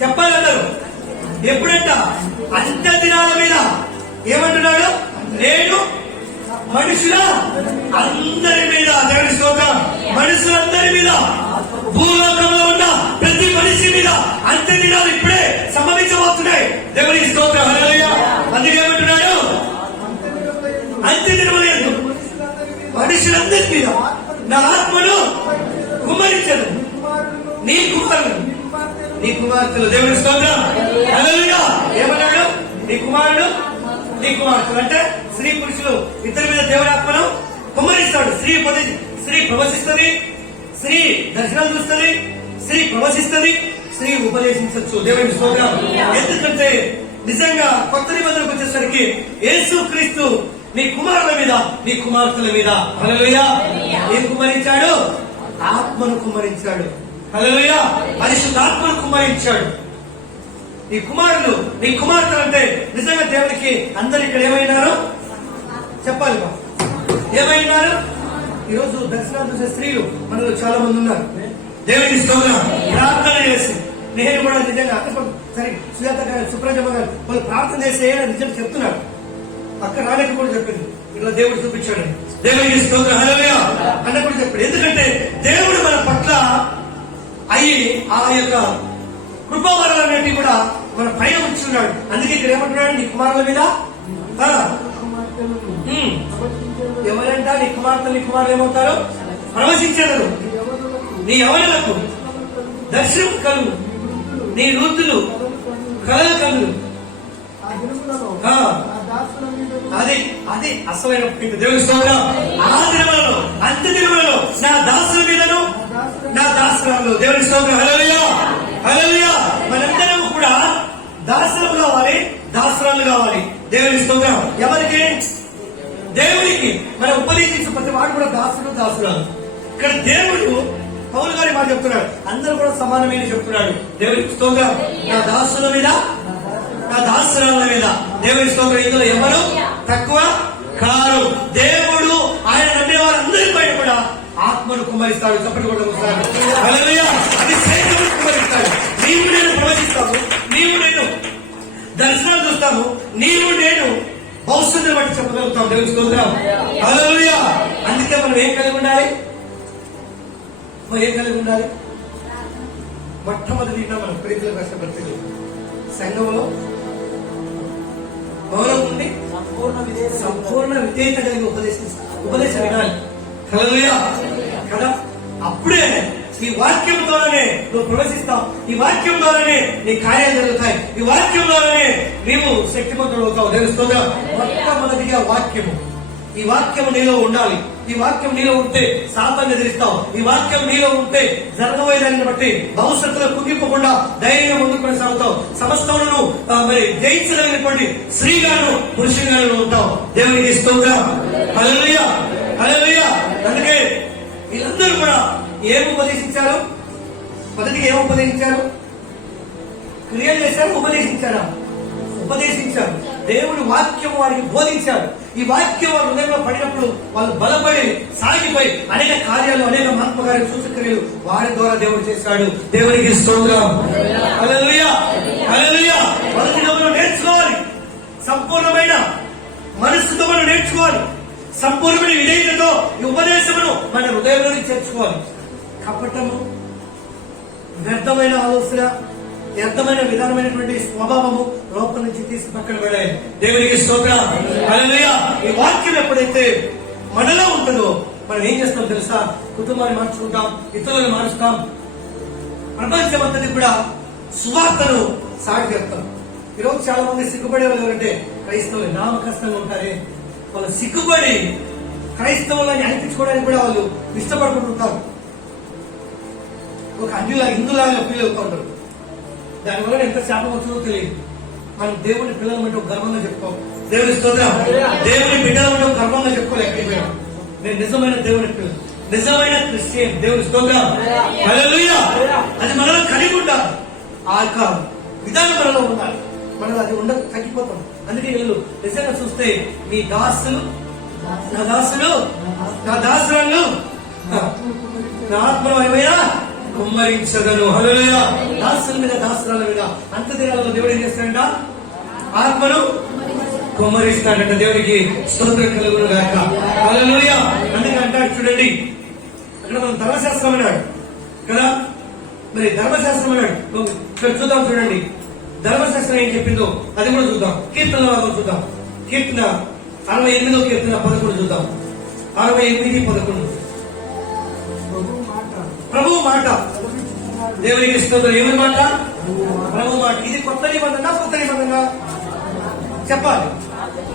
చెప్పాలి అందరూ. ఎప్పుడంట? అంత్య దినాల మీద. ఏమంటున్నాడు? నేను మనుషుల అందరి మీద. దేవుని స్తోత్రం. మనుషులందరి మీద, భూలోకంలో ఉన్న ప్రతి మనిషి మీద అంత్య దినాలు ఇప్పుడే సంభవించబోతున్నాయి. దేవుని స్తోత్రం. హల్లెలూయా. అందుకే ఏమంటున్నాడు? అంత్య దినములందు మనుషులందరి మీద నా ఆత్మను కుమ్మరించను. నీ కుమారులు నీ కుమార్తెలు. దేవుని స్తోత్రం. హల్లెలూయా. ఏమన్నాడు? నీ కుమారుడు నీ కుమార్తెలు అంటే స్త్రీ పురుషులు ఇద్దరి మీద దేవుని ఆత్మను కుమ్మరిస్తాడు. స్త్రీ ప్రవశిస్తుంది, స్త్రీ దర్శనాలు చూస్తుంది, స్త్రీ ప్రవశిస్తుంది, స్త్రీ ఉపదేశించవచ్చు. దేవుని స్తోత్రం. ఎందుకంటే నిజంగా కొత్త నిబంధనకు వచ్చేసరికి యేసుక్రీస్తు నీ కుమారుల మీద నీ కుమార్తెల మీద హల్లెలూయా ఏం కుమ్మరించాడు? ఆత్మను కుమ్మరించాడు. హల్లెలూయా. పరిశుద్ధాత్మను కుమ్మరించాడు. నీ కుమారులు నీ కుమార్తెలు అంటే నిజంగా దేవునికి అందరు ఇక్కడ ఏమైనారు చెప్పాలి. ఏమైనారు? ఈరోజు దర్శనాలు చూసే స్త్రీలు మనలో చాలా మంది ఉన్నారు. దేవుని స్తోత్రం. ప్రార్థన చేసి నేను కూడా నిజంగా సరే సుజాత గారు సుప్రజమ్మ గారు వాళ్ళు ప్రార్థన చేసే నిజం చెప్తున్నారు. అక్క రాలేక కూడా చెప్పింది ఇట్లా దేవుడు చూపించాడు. దేవునికి స్తోత్రం. హల్లెలూయా అన్న కూడా చెప్పాడు. ఎందుకంటే దేవుడు మన పట్ల అయ్యి ఆ యొక్క కృపావరాలన్నింటినీ కూడా మన పైన ఉంచున్నాడు. అందుకే ఇక్కడ ఏమంటున్నాడు, నీ కుమారుల మీద కుమార్తెలను ఉమ్, ప్రవచించేవారు. ఎవరంట నీ కుమార్తెలు నీ కుమారులు ఏమవుతారు? ప్రవశించారు. నీ యవ్వనులకు నీ యవనులకు దర్శనం కలుగు, నీ వృద్ధులు కలలు కలుగు. ఆ దినములలో ఆ. ఆ దాసుల మీదను అది అసలైన దేవుని స్తోత్రం. ఆ దినములలో, అంత్య దినములలో నా దాసుల మీదను నా దాసురాలు. దేవుని స్తోత్రం. హల్లెలూయా, హల్లెలూయా. మనందరం కూడా దాసులు కావాలి, దాసురాలు కావాలి. దేవుని స్తోత్రం. ఎవరికి? దేవునికి. మనం ఉపదేశించే ప్రతి వాడు కూడా దాసుడు, దాసురాలు. ఇక్కడ దేవుడు పౌలు గారి మాట చెప్తున్నాడు, అందరూ కూడా సమానమైన చెప్తున్నాడు. దేవునికి స్తోత్రం. నా దాసుల మీద నా దాసురాల మీద. దేవుని స్తోత్రం. ఇందులో ఎవరు తక్కువ కారు. దేవుడు ఆయన నమ్మే వారందరి పైన కూడా ఆత్మను కుమ్మరిస్తాడు. చప్పటి కూడా హల్లెలూయా. అది శేషమును కుమ్మరిస్తాడు. నీవు నేను ప్రవచిస్తాము, నీవు నేను దర్శనం చూస్తాము, నీవు నేను భవిష్యత్తును బట్టి చెప్పగలుగుతాం. దేవుని స్తోత్రం. హల్లెలూయా. అందుకే మనం ఏం కలిగి ఉండాలి? ఏం కలిగి ఉండాలి? మొట్టమొదటి మనం ప్రీతుల కష్టపడుతుంది సంఘంలో మౌనం ఉండి సంపూర్ణ విధేయత కలిగి ఉపదేశం వినాలి. హల్లెలూయా కదా. అప్పుడే ఈ వాక్యం ద్వారానే నువ్వు ప్రవేశిస్తావు, ఈ వాక్యం ద్వారానే నీ కార్యాలు జరుగుతాయి, ఈ వాక్యం ద్వారానే నీవు శక్తిమంతుడు అవుతావు. దేవుని స్తోత్రం. మొట్టమొదటిగా వాక్యము. ఈ వాక్యం నీలో ఉండాలి. ఈ వాక్యం నీలో ఉంటే సాతాన్ని ఎదిరిస్తావు. ఈ వాక్యం నీలో ఉంటే జరగబోయేదాన్ని బట్టి భవిష్యత్తులో కుంగిపోకుండా ధైర్యంగా ముందుకు కొనసాగుతావు. సమస్తమును మరి జయించగలిగినటువంటి స్త్రీగాను పురుషునిగాను ఉంటావు. దేవునికి స్తోత్రం. హల్లెలూయా, హల్లెలూయా. అందుకే వీళ్ళందరూ కూడా ఏం ఉపదేశించారు? మొదటిగా ఏం ఉపదేశించారు? క్రియలు చేశారు, ఉపదేశించారా? ఉపదేశించారు. దేవుడి వాక్యం వారికి బోధించారు. ఈ వాక్యం వారి హృదయంలో పడినప్పుడు వాళ్ళు బలపడి సాగిపోయి అనేక కార్యాలు, అనేక మహాత్మకార్యాలు, సూచక్రియలు వారి ద్వారా దేవుడు చేశాడు. దేవునికి స్తోత్రం. హల్లెలూయా, హల్లెలూయా. మొదటిగా మనం నేర్చుకోవాలి, సంపూర్ణమైన మనస్సుతో మనం నేర్చుకోవాలి, సంపూర్ణమైన విధేయతతో ఈ ఉపదేశమును మన హృదయంలోకి చేర్చుకోవాలి. కపటము, వ్యర్థమైన ఆలోచన, వ్యర్థమైన విధానమైనటువంటి స్వభావము లోపల నుంచి తీసి పక్కన పడాయి. దేవునికి స్తోత్రం. హల్లెలూయా. ఈ వాక్యం ఎప్పుడైతే మనలో ఉంటుందో మనం ఏం చేస్తాం తెలుసా? కుటుంబాన్ని మార్చుకుంటాం, ఇతరులను మార్చుతాం, ప్రపంచమంతటి కూడా సువార్తను సాగి చేస్తాం. ఈరోజు చాలా మంది సిగ్గుపడే వాళ్ళు ఎవరంటే క్రైస్తవులు. నామకష్టంగా ఉంటారే, వాళ్ళు సిగ్గుపడి క్రైస్తవులని అనిపించుకోవడానికి కూడా వాళ్ళు ఇష్టపడుకుంటుంటారు. ఒక అన్యులా, హిందులాగా ఫీల్ అవుతూ ఉంటారు. దానివల్ల ఎంత శాపం వచ్చిందో తెలియదు. మనం దేవుని పిల్లల అంటే ఒక గర్వంగా చెప్పుకోం. దేవుని స్తోత్రం. దేవుని బిడ్డల అంటే ఒక గర్వంగా చెప్పుకోలేకపోయాం. నేను నిజమైన దేవుని పిల్లలు, నిజమైన క్రిస్టియన్. దేవుని స్తోత్రం. హల్లెలూయా. అది మనలో కలిగి ఉండాలి. ఆ యొక్క విధానం మనలో ఉండాలి. మనం అది ఉండక తగ్గిపోతాం. అందుకే వీళ్ళు నిజంగా చూస్తే మీ దాసులు నా దాసులు, నా దాసులను నా ఆత్మమయమైన కుమ్మరించగలను. హల్లెలూయా. దాసుల మీద, దాసురాల మీద అంత దినాలలో దేవుడు ఏం చేస్తాడంట? ఆత్మను కుమ్మరిస్తాడంట. దేవునికి స్తోత్రం కలుగును గాక. హల్లెలూయా. అందుకే అంటాడు చూడండి, అక్కడ మనం ధర్మశాస్త్రం అన్నాడు కదా, మరి ధర్మశాస్త్రం అన్నాడు. ఇక్కడ చూద్దాం చూడండి, ధర్మశాస్త్రం ఏం చెప్పిందో అది కూడా చూద్దాం. కీర్తన భాగం చూద్దాం. కీర్తన 68వ కీర్తన 11 చూద్దాం. 68:11. ప్రభు మాట. దేవునికి స్తోత్రం. ఎవరి మాట? ప్రభు మాట. ఇది కొత్త నిబంధన, కొత్త నిబంధన చెప్పాలి.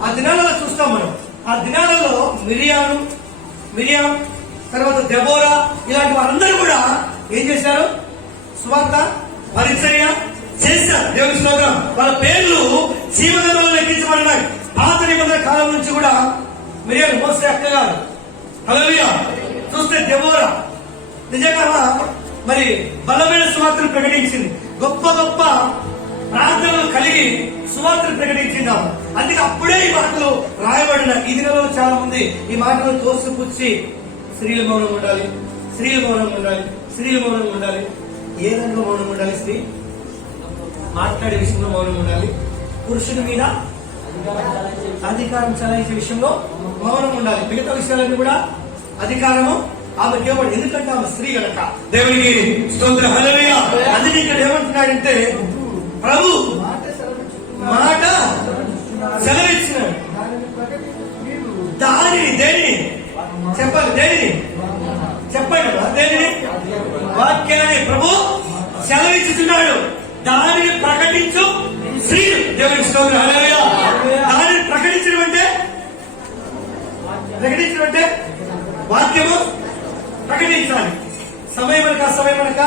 ఆ దినాలలో చూస్తాం మనం. ఆ దినాలలో మిరియాం, తర్వాత దెబోరా, ఇలాంటి వారందరూ కూడా ఏం చేశారు? సువార్త పరిచర్య చేశారు. దేవుని స్తోత్రం. వాళ్ళ పేర్లు జీవగ్రంథంలో లెక్కించబడినాయి. పాత నిబంధన కాలం నుంచి కూడా మిరియాలు, మోసే అక్క గారు. హల్లెలూయా. చూస్తే దెబోరా నిజంగా మరి బలమైన సువార్తను ప్రకటించింది. గొప్ప గొప్ప ప్రార్థనలు కలిగి సువార్తను ప్రకటించింది. అందుకే అప్పుడే ఈ మాటలు రాయబడిన. ఈ దినంలో చాలా మంది ఈ మాటలు తోసిపుచ్చి స్త్రీలు మౌనం ఉండాలి, స్త్రీలు మౌనం ఉండాలి, స్త్రీలు మౌనం ఉండాలి. ఏ రంగంలో మౌనం ఉండాలి? స్త్రీ మాట్లాడే విషయంలో మౌనం ఉండాలి. పురుషుడి మీద అధికారం చలాయించే విషయంలో మౌనం ఉండాలి. మిగతా విషయాలన్నీ కూడా అధికారము ఆమెకి ఇవ్వబడి, ఎందుకంటే ఆమె స్త్రీ కనుక. దేవునికి స్తోత్రం. హల్లెలూయా. అందుకే ఇక్కడ ఏమంటున్నాడంటే ప్రభు మాట సెలవిచ్చినాడు. దానిని ప్రకటించు స్త్రీలు దానిని దేనిని చెప్పాలి, దేనిని చెప్పండి కదా, దేనిని వాక్యాన్ని ప్రభు సెలవిచ్చుతున్నాడు. దానిని ప్రకటించు స్త్రీలు. దేవునికి స్తోత్రం. హల్లెలూయా. దానిని ప్రకటించడం అంటే వాక్యము ప్రకటించాలి. సమయం అనక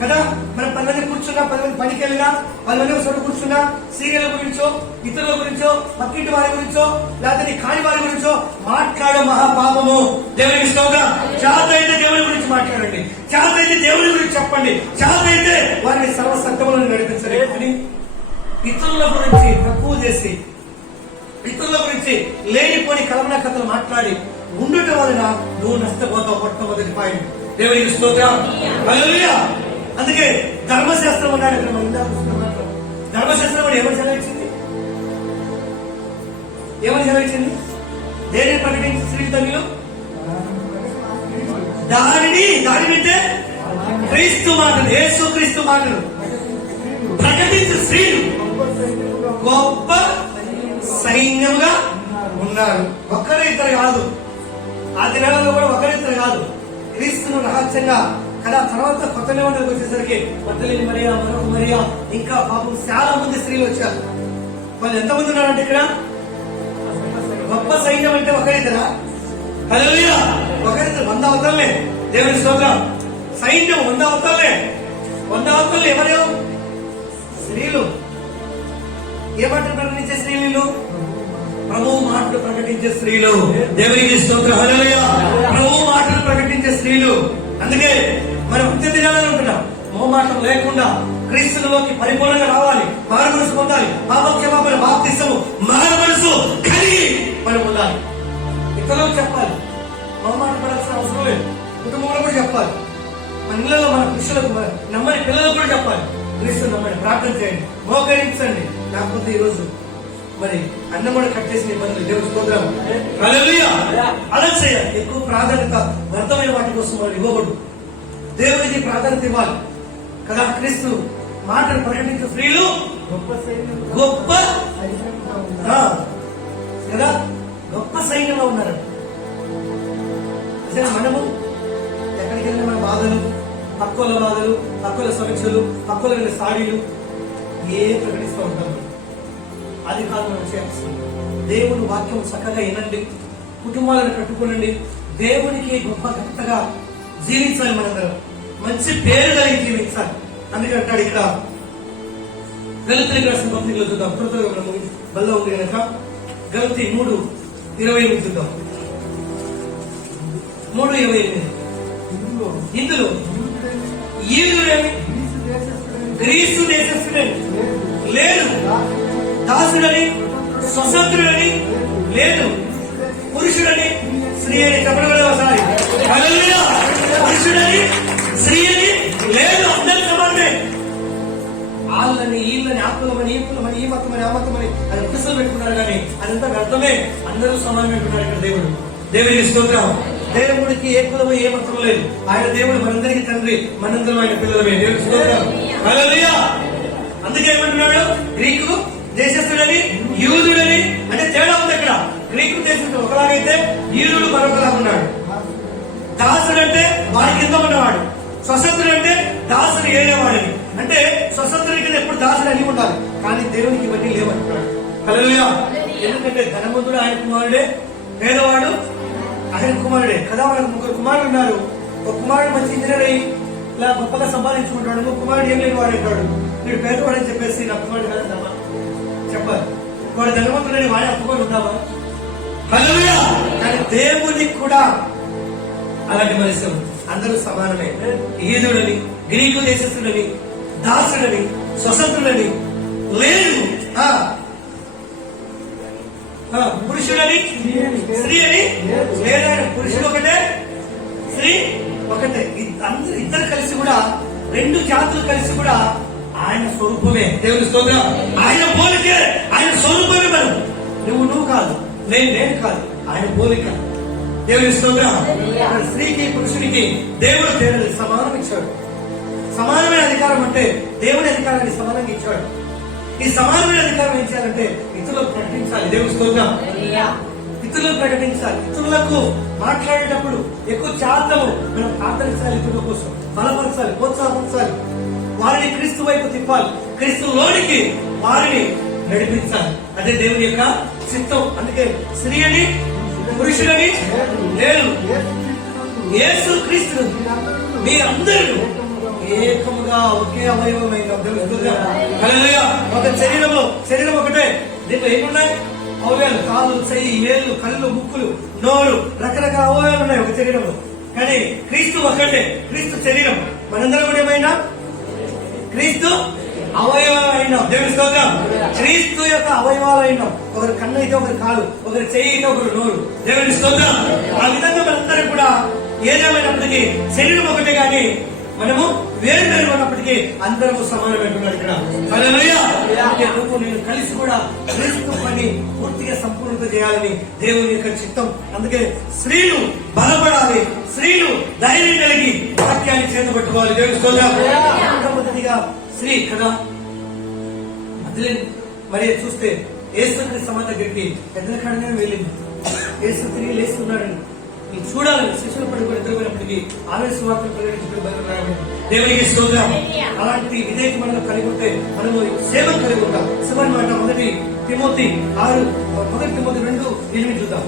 కదా, మనం 10 మంది కూర్చున్నా, 10 మంది పనికి వెళ్ళినా, 10 మంది చోట కూర్చున్నా, సీరియల్ గురించో, ఇతరుల గురించో, పక్కింటి వారి గురించో, లేకపోతే నీ కాని వారి గురించో మాట్లాడడం మహాపాపము. దేవునికి స్తోత్రం. చేత అయితే దేవుని గురించి మాట్లాడండి, చేత అయితే దేవుని గురించి చెప్పండి, చేత అయితే వారిని సర్వసత్యములను నడిపించండి. కానీ ఇతరుల గురించి తక్కువ చేసి, ఇతరుల గురించి లేనిపోని కల్పనా కథలు మాట్లాడి ఉండటం వలన నువ్వు నష్టపోతావు. మొట్టమొదటి పాయింట్. దేవునికి స్తోత్రం. హల్లెలూయా. అందుకే ధర్మశాస్త్రం ఉన్నాడు. ఇక్కడ మన ఇందా పుస్తకంలో ధర్మశాస్త్రం కూడా ఏమని సెలవిచ్చింది? దేనిని ప్రకటించి స్త్రీలు తల్లిలో దానిని అంటే క్రీస్తు మాటలు, యేసు క్రీస్తు మాటలు ప్రకటించే స్త్రీలు గొప్ప సైన్యముగా ఉన్నారు. ఒకరిద్దరు కాదు, ఆ దినాలలో కూడా ఒకరిద్దరు కాదు. క్రీస్తును రహస్యంగా కదా. తర్వాత కొత్త నిబంధనకు వచ్చేసరికి మగ్దలేని మరియా, మరొక మరియా, ఇంకా పాపం చాలా మంది స్త్రీలు వచ్చారు. వాళ్ళు ఎంతమంది ఉన్నారంటే ఇక్కడ గొప్ప సైన్యం అంటే ఒకరిద్దరా? హల్లెలూయా. ఒకరిద్దరు 100 అవతలే. దేవుని స్తోత్రం. సైన్యం 100 అవతలే. 100 అవతలే ఎవరు? స్త్రీలు. ఏమంటారు ప్రకటించే స్త్రీలు? ప్రభు మాటలు ప్రకటించే స్త్రీలు. దేవునికి స్తోత్రం. హల్లెలూయా. ప్రభు మాటలు ప్రకటించే స్త్రీలు. అందుకే మనం వృత్తి దినాలను ఉంటున్నాం. మోమాటం లేకుండా క్రీస్తులోకి పరిపూర్ణంగా రావాలి, మారు మనసు పొందాలి, పాపక్షమాపణ, బాప్తిస్తము, మారు మనసు కలిగి మనం ఉండాలి. ఇతరులకు చెప్పాలి, మోమాట పడాల్సిన అవసరం లేదు. కుటుంబంలో కూడా చెప్పాలి, మన ఇళ్లలో మన పురుషులకు, నమ్మని పిల్లలకు కూడా చెప్పాలి. క్రీస్తు నమ్మని, ప్రార్థన చేయండి, మోకరించండి. లేకపోతే ఈరోజు మరి అన్నం కూడా కట్టేసిన ఇబ్బందులు. దేవుని స్తోత్రం. హల్లెలూయా. అలా చేయాలి. ఎక్కువ ప్రాధాన్యత వ్యర్థమైన వాటి కోసం వాళ్ళు ఇవ్వకూడదు. దేవునికి ప్రాధాన్యత ఇవ్వాలి కదా. క్రీస్తు మాటలు ప్రకటించే స్త్రీలు గొప్ప కదా, గొప్ప సైన్యంలో ఉన్నారు. మనము ఎక్కడికి వెళ్ళిన మన బాధలు, పక్కుల బాధలు, పక్కుల సమీక్షలు, పక్కుల సాడీలు ప్రకటిస్తూ ఉంటారు. అది కాదు మనం చేయాల్సింది. దేవుని వాక్యం చక్కగా వినండి, కుటుంబాలను కట్టుకోనండి, దేవునికి గొప్ప గొప్పగా జీవించాలి. మనందరం మంచి పేరు కలిగి జీవించాలి. అందుకే అంటాడు ఇక్కడ గలతీయులకు రాసిన పత్రికలో చూద్దాం. త్వరగా బల్ల ఉంది కనుక గలతీ 3:28 చూద్దాం. 3:28. ఇందులో ఈదుడని గ్రీసు దేశస్థుడని లేదు, దాసుడని స్వతంత్రుడని లేదు, పురుషుడని స్త్రీ అని చెప్పడం ఒకసారి. హల్లెలూయా. పురుషుడని స్త్రీ అని లేదు, అందరూ సమానమే. వాళ్ళని వీళ్ళని ఆత్మలమని ఈత్మలమని ఈ మతమని ఆ మతమని అది పురుషులు పెట్టుకున్నారు, కానీ అదంతా వ్యర్థమే. అందరూ సమానమే పెట్టుకున్నారు ఇక్కడ దేవుడు. దేవునికి స్తోత్రం. దేవుడికి ఏ కులము ఏ మతం లేదు. ఆయన దేవుడు మనందరికీ తండ్రి, మనందరం ఆయన పిల్లలమే. దేవునికి స్తోత్రం. హల్లెలూయా. అందుకే ఏమంటున్నాడు? గ్రీకు దేశస్థుడని, యూదుడని. అంటే తేడా ఉంది అక్కడ. గ్రీకు దేశస్థుడు ఒకలాగైతే యూదుడు మరొకలాగా ఉన్నాడు. దాసుడు అంటే వాడి కింద ఉన్నవాడు, స్వతంత్రుడు అంటే దాసుడు ఏడేవాడిని. అంటే స్వతంత్రుడి కింద ఎప్పుడు దాసుడు అని ఉండాలి, కానీ దేవునికి ఇవన్నీ లేవంటున్నాడు. హల్లెలూయా. ఎందుకంటే ధనవంతుడు ఆయన కుమారుడే, పేదవాడు ఆయన కుమారుడే కదా. వాళ్ళకి 3 కుమారులు ఉన్నారు. ఒక కుమారుడు మంచి ఇంజనీర్ అయ్యి ఇలా గొప్పగా సంపాదించుకుంటాడు, ఇంకో కుమారుడు ఏం లేని వాడు అంటాడు. వీడు పేదవాడు అని చెప్పేసి నా కుమారుడు కదా చెప్పాలి. వాడు ధనవంతుడని వాడే అప్పుకొని ఉండావా? హల్లెలూయా. కానీ దేవునికి కూడా అలాంటి మనుషులు అందరూ సమానమే. ఈదుడని, గ్రీకు దేశస్థుడని, దాసుడని, స్వతంత్రుడని లేదు, పురుషుడని స్త్రీ అని లేదా. పురుషుడు ఒకటే, స్త్రీ ఒకటే. ఇద్దరు కలిసి కూడా, 2 జాతులు కలిసి కూడా ఆయన స్వరూపమే. దేవుని స్తోత్రం. ఆయన పోలికే, ఆయన స్వరూపమే. మనం నువ్వు కాదు, నేను కాదు, ఆయన పోలిక. దేవుని స్తోత్రం. స్త్రీకి పురుషునికి దేవుడు తేడా సమానం ఇచ్చాడు. సమానమైన అధికారం అంటే దేవుని అధికారాన్ని సమానంగా ఇచ్చాడు. ఈ సమానమైన అధికారం ఏం చేయాలంటే ఇతరులకు ప్రకటించాలి. దేవుని స్తోత్రం. ఇతరులకు ప్రకటించాలి. ఇతరులకు మాట్లాడేటప్పుడు ఎక్కువ శాతము మనం ప్రార్థించాలి. ఇతరుల కోసం బలపరచాలి, ప్రోత్సాహపరచాలి, వారిని క్రీస్తు వైపు తిప్పాలి, క్రీస్తులోనికి వారిని నడిపించాలి. అదే దేవుని యొక్క చిత్తం. అందుకే స్త్రీ అని పురుషులని నేను యేసు క్రీస్తు మీ అందరూ ఏకముగా ఒకే అవయవమైన ఒక శరీరం ఒకటే. దీంట్లో ఏమున్నాయి? అవయవాలు, కాళ్ళు, చెయ్యి, ఏళ్ళు, కళ్ళు, ముక్కులు, నోరు, రకరకాల అవయవాలు ఉన్నాయి ఒక శరీరంలో. కానీ క్రీస్తు ఒకటే. క్రీస్తు శరీరం. మనందరం కూడా ఏమైనా క్రీస్తు అవయవాలు అయినాం. దేవుని స్తోత్రం. క్రీస్తు యొక్క అవయవాలు అయినాం. ఒకరి కన్ను అయితే ఒకరి కాలు, ఒకరి చెయ్యి అయితే ఒకరి నోరు. దేవుని స్తోత్రం. ఆ విధంగా మనందరం కూడా ఏదేమైనప్పటికీ శరీరం ఒకటే, కానీ మనము వేరు వేరు ఉన్నప్పటికీ అందరము సమానమైనట్టున్నారు ఇక్కడ. హల్లెలూయా. నువ్వు నేను కలిసి కూడా క్రీస్తు పని పూర్తిగా సంపూర్ణత చేయాలని దేవుని యొక్క చిత్తం. అందుకే స్త్రీలు బలపడాలి, స్త్రీలు ధైర్యం కలిగి వాక్యాన్ని చేతబట్టుకోవాలి. దేవుని స్తోత్రం. మొదటిగా స్త్రీ కదా. అదిలే మరి చూస్తే యేసుక్రీస్తు సమాధి దగ్గరికి పెద్దల కాడనే వెళ్ళింది. యేసు తిరిగి లేస్తున్నాడని ఈ చూడాలని శిష్యులు పడుకొని ఎదురుపోయినప్పటికీ ఆమె సువార్త ప్రకటించుకుని దేవునికి స్తోత్రం. అలాంటి విధేయత మనం కలిగి ఉంటే మనము సేవను కలిగి ఉంటాం. శివన్ మాట మొదటి తిమోతి 2:8 చూద్దాం.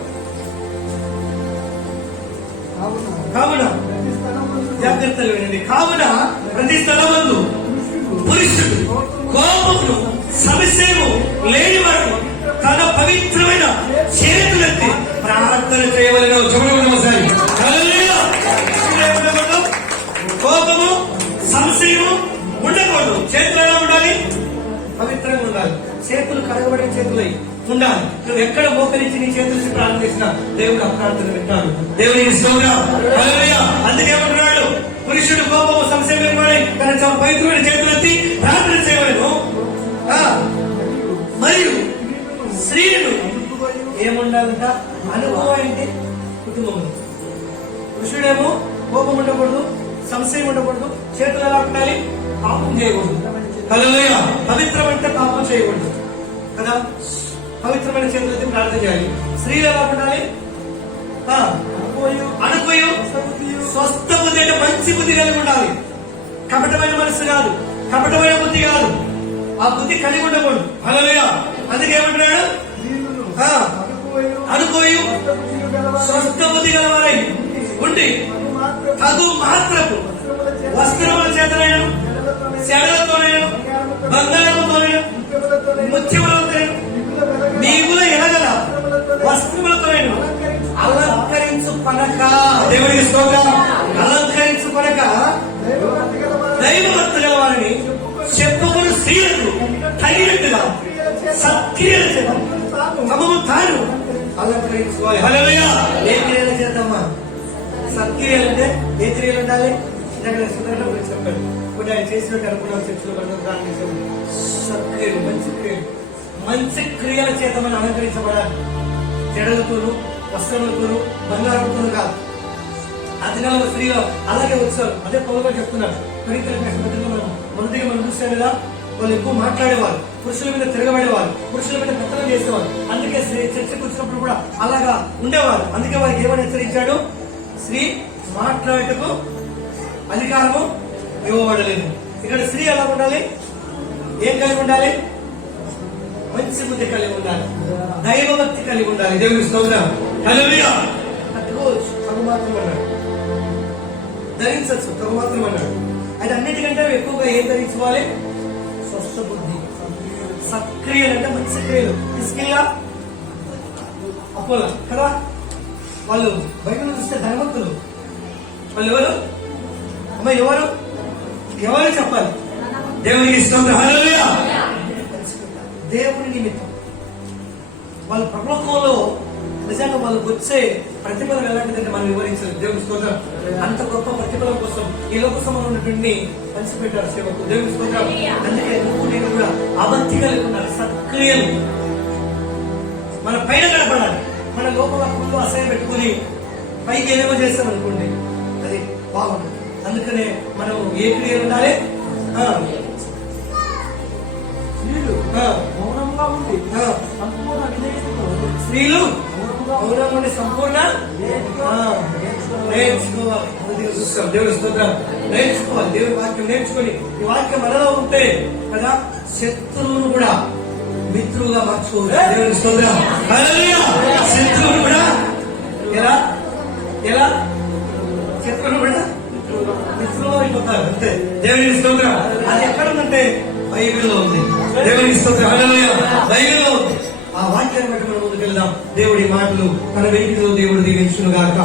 కావున జాగ్రత్తలు వినండి. కావున ప్రతి స్థలమందు పురుషుడు కోపమును సంశయము లేనివాడు తన పవిత్రమైన చేతులెత్తి ప్రార్థన చేయవలెను. ఒకసారి కోపము సంశయము ఉండకూడదు. చేతులు ఎలా ఉండాలి? పవిత్రంగా ఉండాలి. చేతులు కడగబడిన చేతులై ఉండాలి. నువ్వు ఎక్కడ మోకరించి నీ చేతులకి ప్రార్థన చేసినా దేవుడు ఆ ప్రార్థన వింటాడు. దేవునికి స్తోత్రం. హల్లెలూయా. అందుకేమంటున్నాడు? పురుషుడు కోపము సంశయం లేనివాడై తన పవిత్రమైన చేతులెత్తి ప్రార్థన చేయవలెను. మరియు స్త్రీలు ఏముండాలంట? అనుభవం ఏంటి? కుటుంబంలో పురుషుడేమో కోపం ఉండకూడదు, సంశయం ఉండకూడదు, చేతులు ఎలా ఉండాలి? పాపం చేయకూడదు. హల్లెలూయా. పవిత్రం అంటే పాపం చేయకూడదు కదా. పవిత్రమైన చేతులతో ప్రార్థన చేయాలి. స్త్రీలు ఎలా ఉండాలి? అనుకోయు స్వస్థ బుద్ధి అంటే మంచి బుద్ధి కలిగి ఉండాలి. కపటమైన మనసు కాదు, కపటమైన బుద్ధి కాదు. ఆ బుద్ధి కలిగి ఉండకూడదు. హల్లెలూయా. అందుకే ఏమంటున్నాడు? అనుకోయు స్వస్థ బుద్ధి గలవారై ఉండి తగు మాత్రపు వస్త్రముల చేతనైన శడలతోనైన బంగారముతోనైన ముత్యములతోనైన నీవుల ఎనగల వస్త్రములతోనైన అలంకరించు పనక. దేవునికి స్తోత్రం. అలంకరించు పనక దైవభక్తి గలవారిని చెప్పుకుని స్త్రీలకు తగినట్టుగా సత్క్రియలు చేద్దాం. తమను తాను అలంకరించుకోవాలి. హల్లెలూయా. ఏ క్రియలు చేద్దామా? సత్క్రియలు అంటే ఏ క్రియలు ఉండాలి? చెప్పండి. ఇప్పుడు ఆయన చేసినట్టు అనుకున్నాం. చర్చలో సత్క్రియలు, మంచి క్రియలు, మంచి క్రియల చేత మనం అలంకరించబడాలి. జడలతోనూ వస్త్రములతోనూ బంగారంతోనూ కాదు. ఆ దినాల్లో స్త్రీలు అలాగే వచ్చారు. అదే పొలగా చెప్తున్నారు. మొదటిగా మనం చూస్తే కదా, వాళ్ళు ఎక్కువ మాట్లాడేవారు, పురుషుల మీద తిరగబడేవారు, పురుషుల మీద పెత్తనం చేసేవారు. అందుకే చర్చకు వచ్చినప్పుడు కూడా అలాగా ఉండేవారు. అందుకే వారికి ఏమని హెచ్చరించాడు? స్త్రీ మాట్లాడటకు అధికారము ఇవ్వబడలేదు. ఇక్కడ స్త్రీ ఎలా ఉండాలి? ఏం కలిగి ఉండాలి? మంచి బుద్ధి కలిగి ఉండాలి, దైవభక్తి కలిగి ఉండాలి. దేవుని స్తోత్రం. హల్లెలూయా. కట్టుకోవచ్చు, తగు మాత్రం అన్నాడు. ధరించవచ్చు, తగు మాత్రం అన్నాడు. అది అన్నిటికంటే ఎక్కువగా ఏం ధరించుకోవాలి? స్వస్థ బుద్ధి, సత్క్రియలు అంటే మంచి క్రియలు. తీసుకెళ్ళా అపోలా కదా. వాళ్ళు బైబిల్ చూస్తే ధనవంతులు. వాళ్ళు ఎవరు? అమ్మ ఎవరు? ఎవరు చెప్పాలి? దేవునికి స్తోత్రం. హల్లెలూయా. దేవుని నిమిత్తం వాళ్ళ ప్రలోకంలో నిజంగా వాళ్ళకు వచ్చే ప్రతిఫలం ఎలాంటిదంటే మనం వివరించలేదు. దేవుని స్తోత్రం. అంత గొప్ప ప్రతిఫలం కోసం ఈ లోక సంబంధమైనటువంటి పంచిపెట్టారు సేవకు. దేవుని స్తోత్రం. అందుకే నువ్వు నేను కూడా అభక్తి కలిగి ఉండాలి. సత్క్రియలు మన పైన కనపడాలి. మన లోపల ముందు అసహ్యం పెట్టుకుని పైకి ఏమేమో చేస్తాం అనుకోండి, అది బాగుంటుంది. అందుకనే మనం ఏ క్రియలు ఉండాలి? ఆ, మౌనంగా ఉండి ఆ. సంపూర్ణ విధేయతతో స్త్రీలు మౌనంగా మౌనంగా ఉండి సంపూర్ణ ఆ, నేర్చుకోవాలి. అందుకే చూస్తాం దేవుడి స్తోత్రం. నేర్చుకోవాలి. దేవుడి వాక్యం నేర్చుకొని ఈ వాక్యం మనలో ఉంటే కదా శత్రువును కూడా మిత్రువుగా మార్చుకోవచ్చు. దేవుడి స్తోత్రం. హల్లెలూయా. శత్రువును కూడా ఎలా ఎలా శత్రువును కూడా మిత్రులు అయిపోతారు అంతే. దేవుని స్తోత్రం. అది ఎక్కడ ఉందంటే బైబిల్లో ఉంది. దేవుని స్తోత్రం. హల్లెలూయా. బైబిల్లో ఉంది. ఆ వాక్యాన్ని బట్టి మనం ముందుకెళ్దాం. దేవుడి మాటలు మన వెనుకలో దేవుడు దీవించును గాక.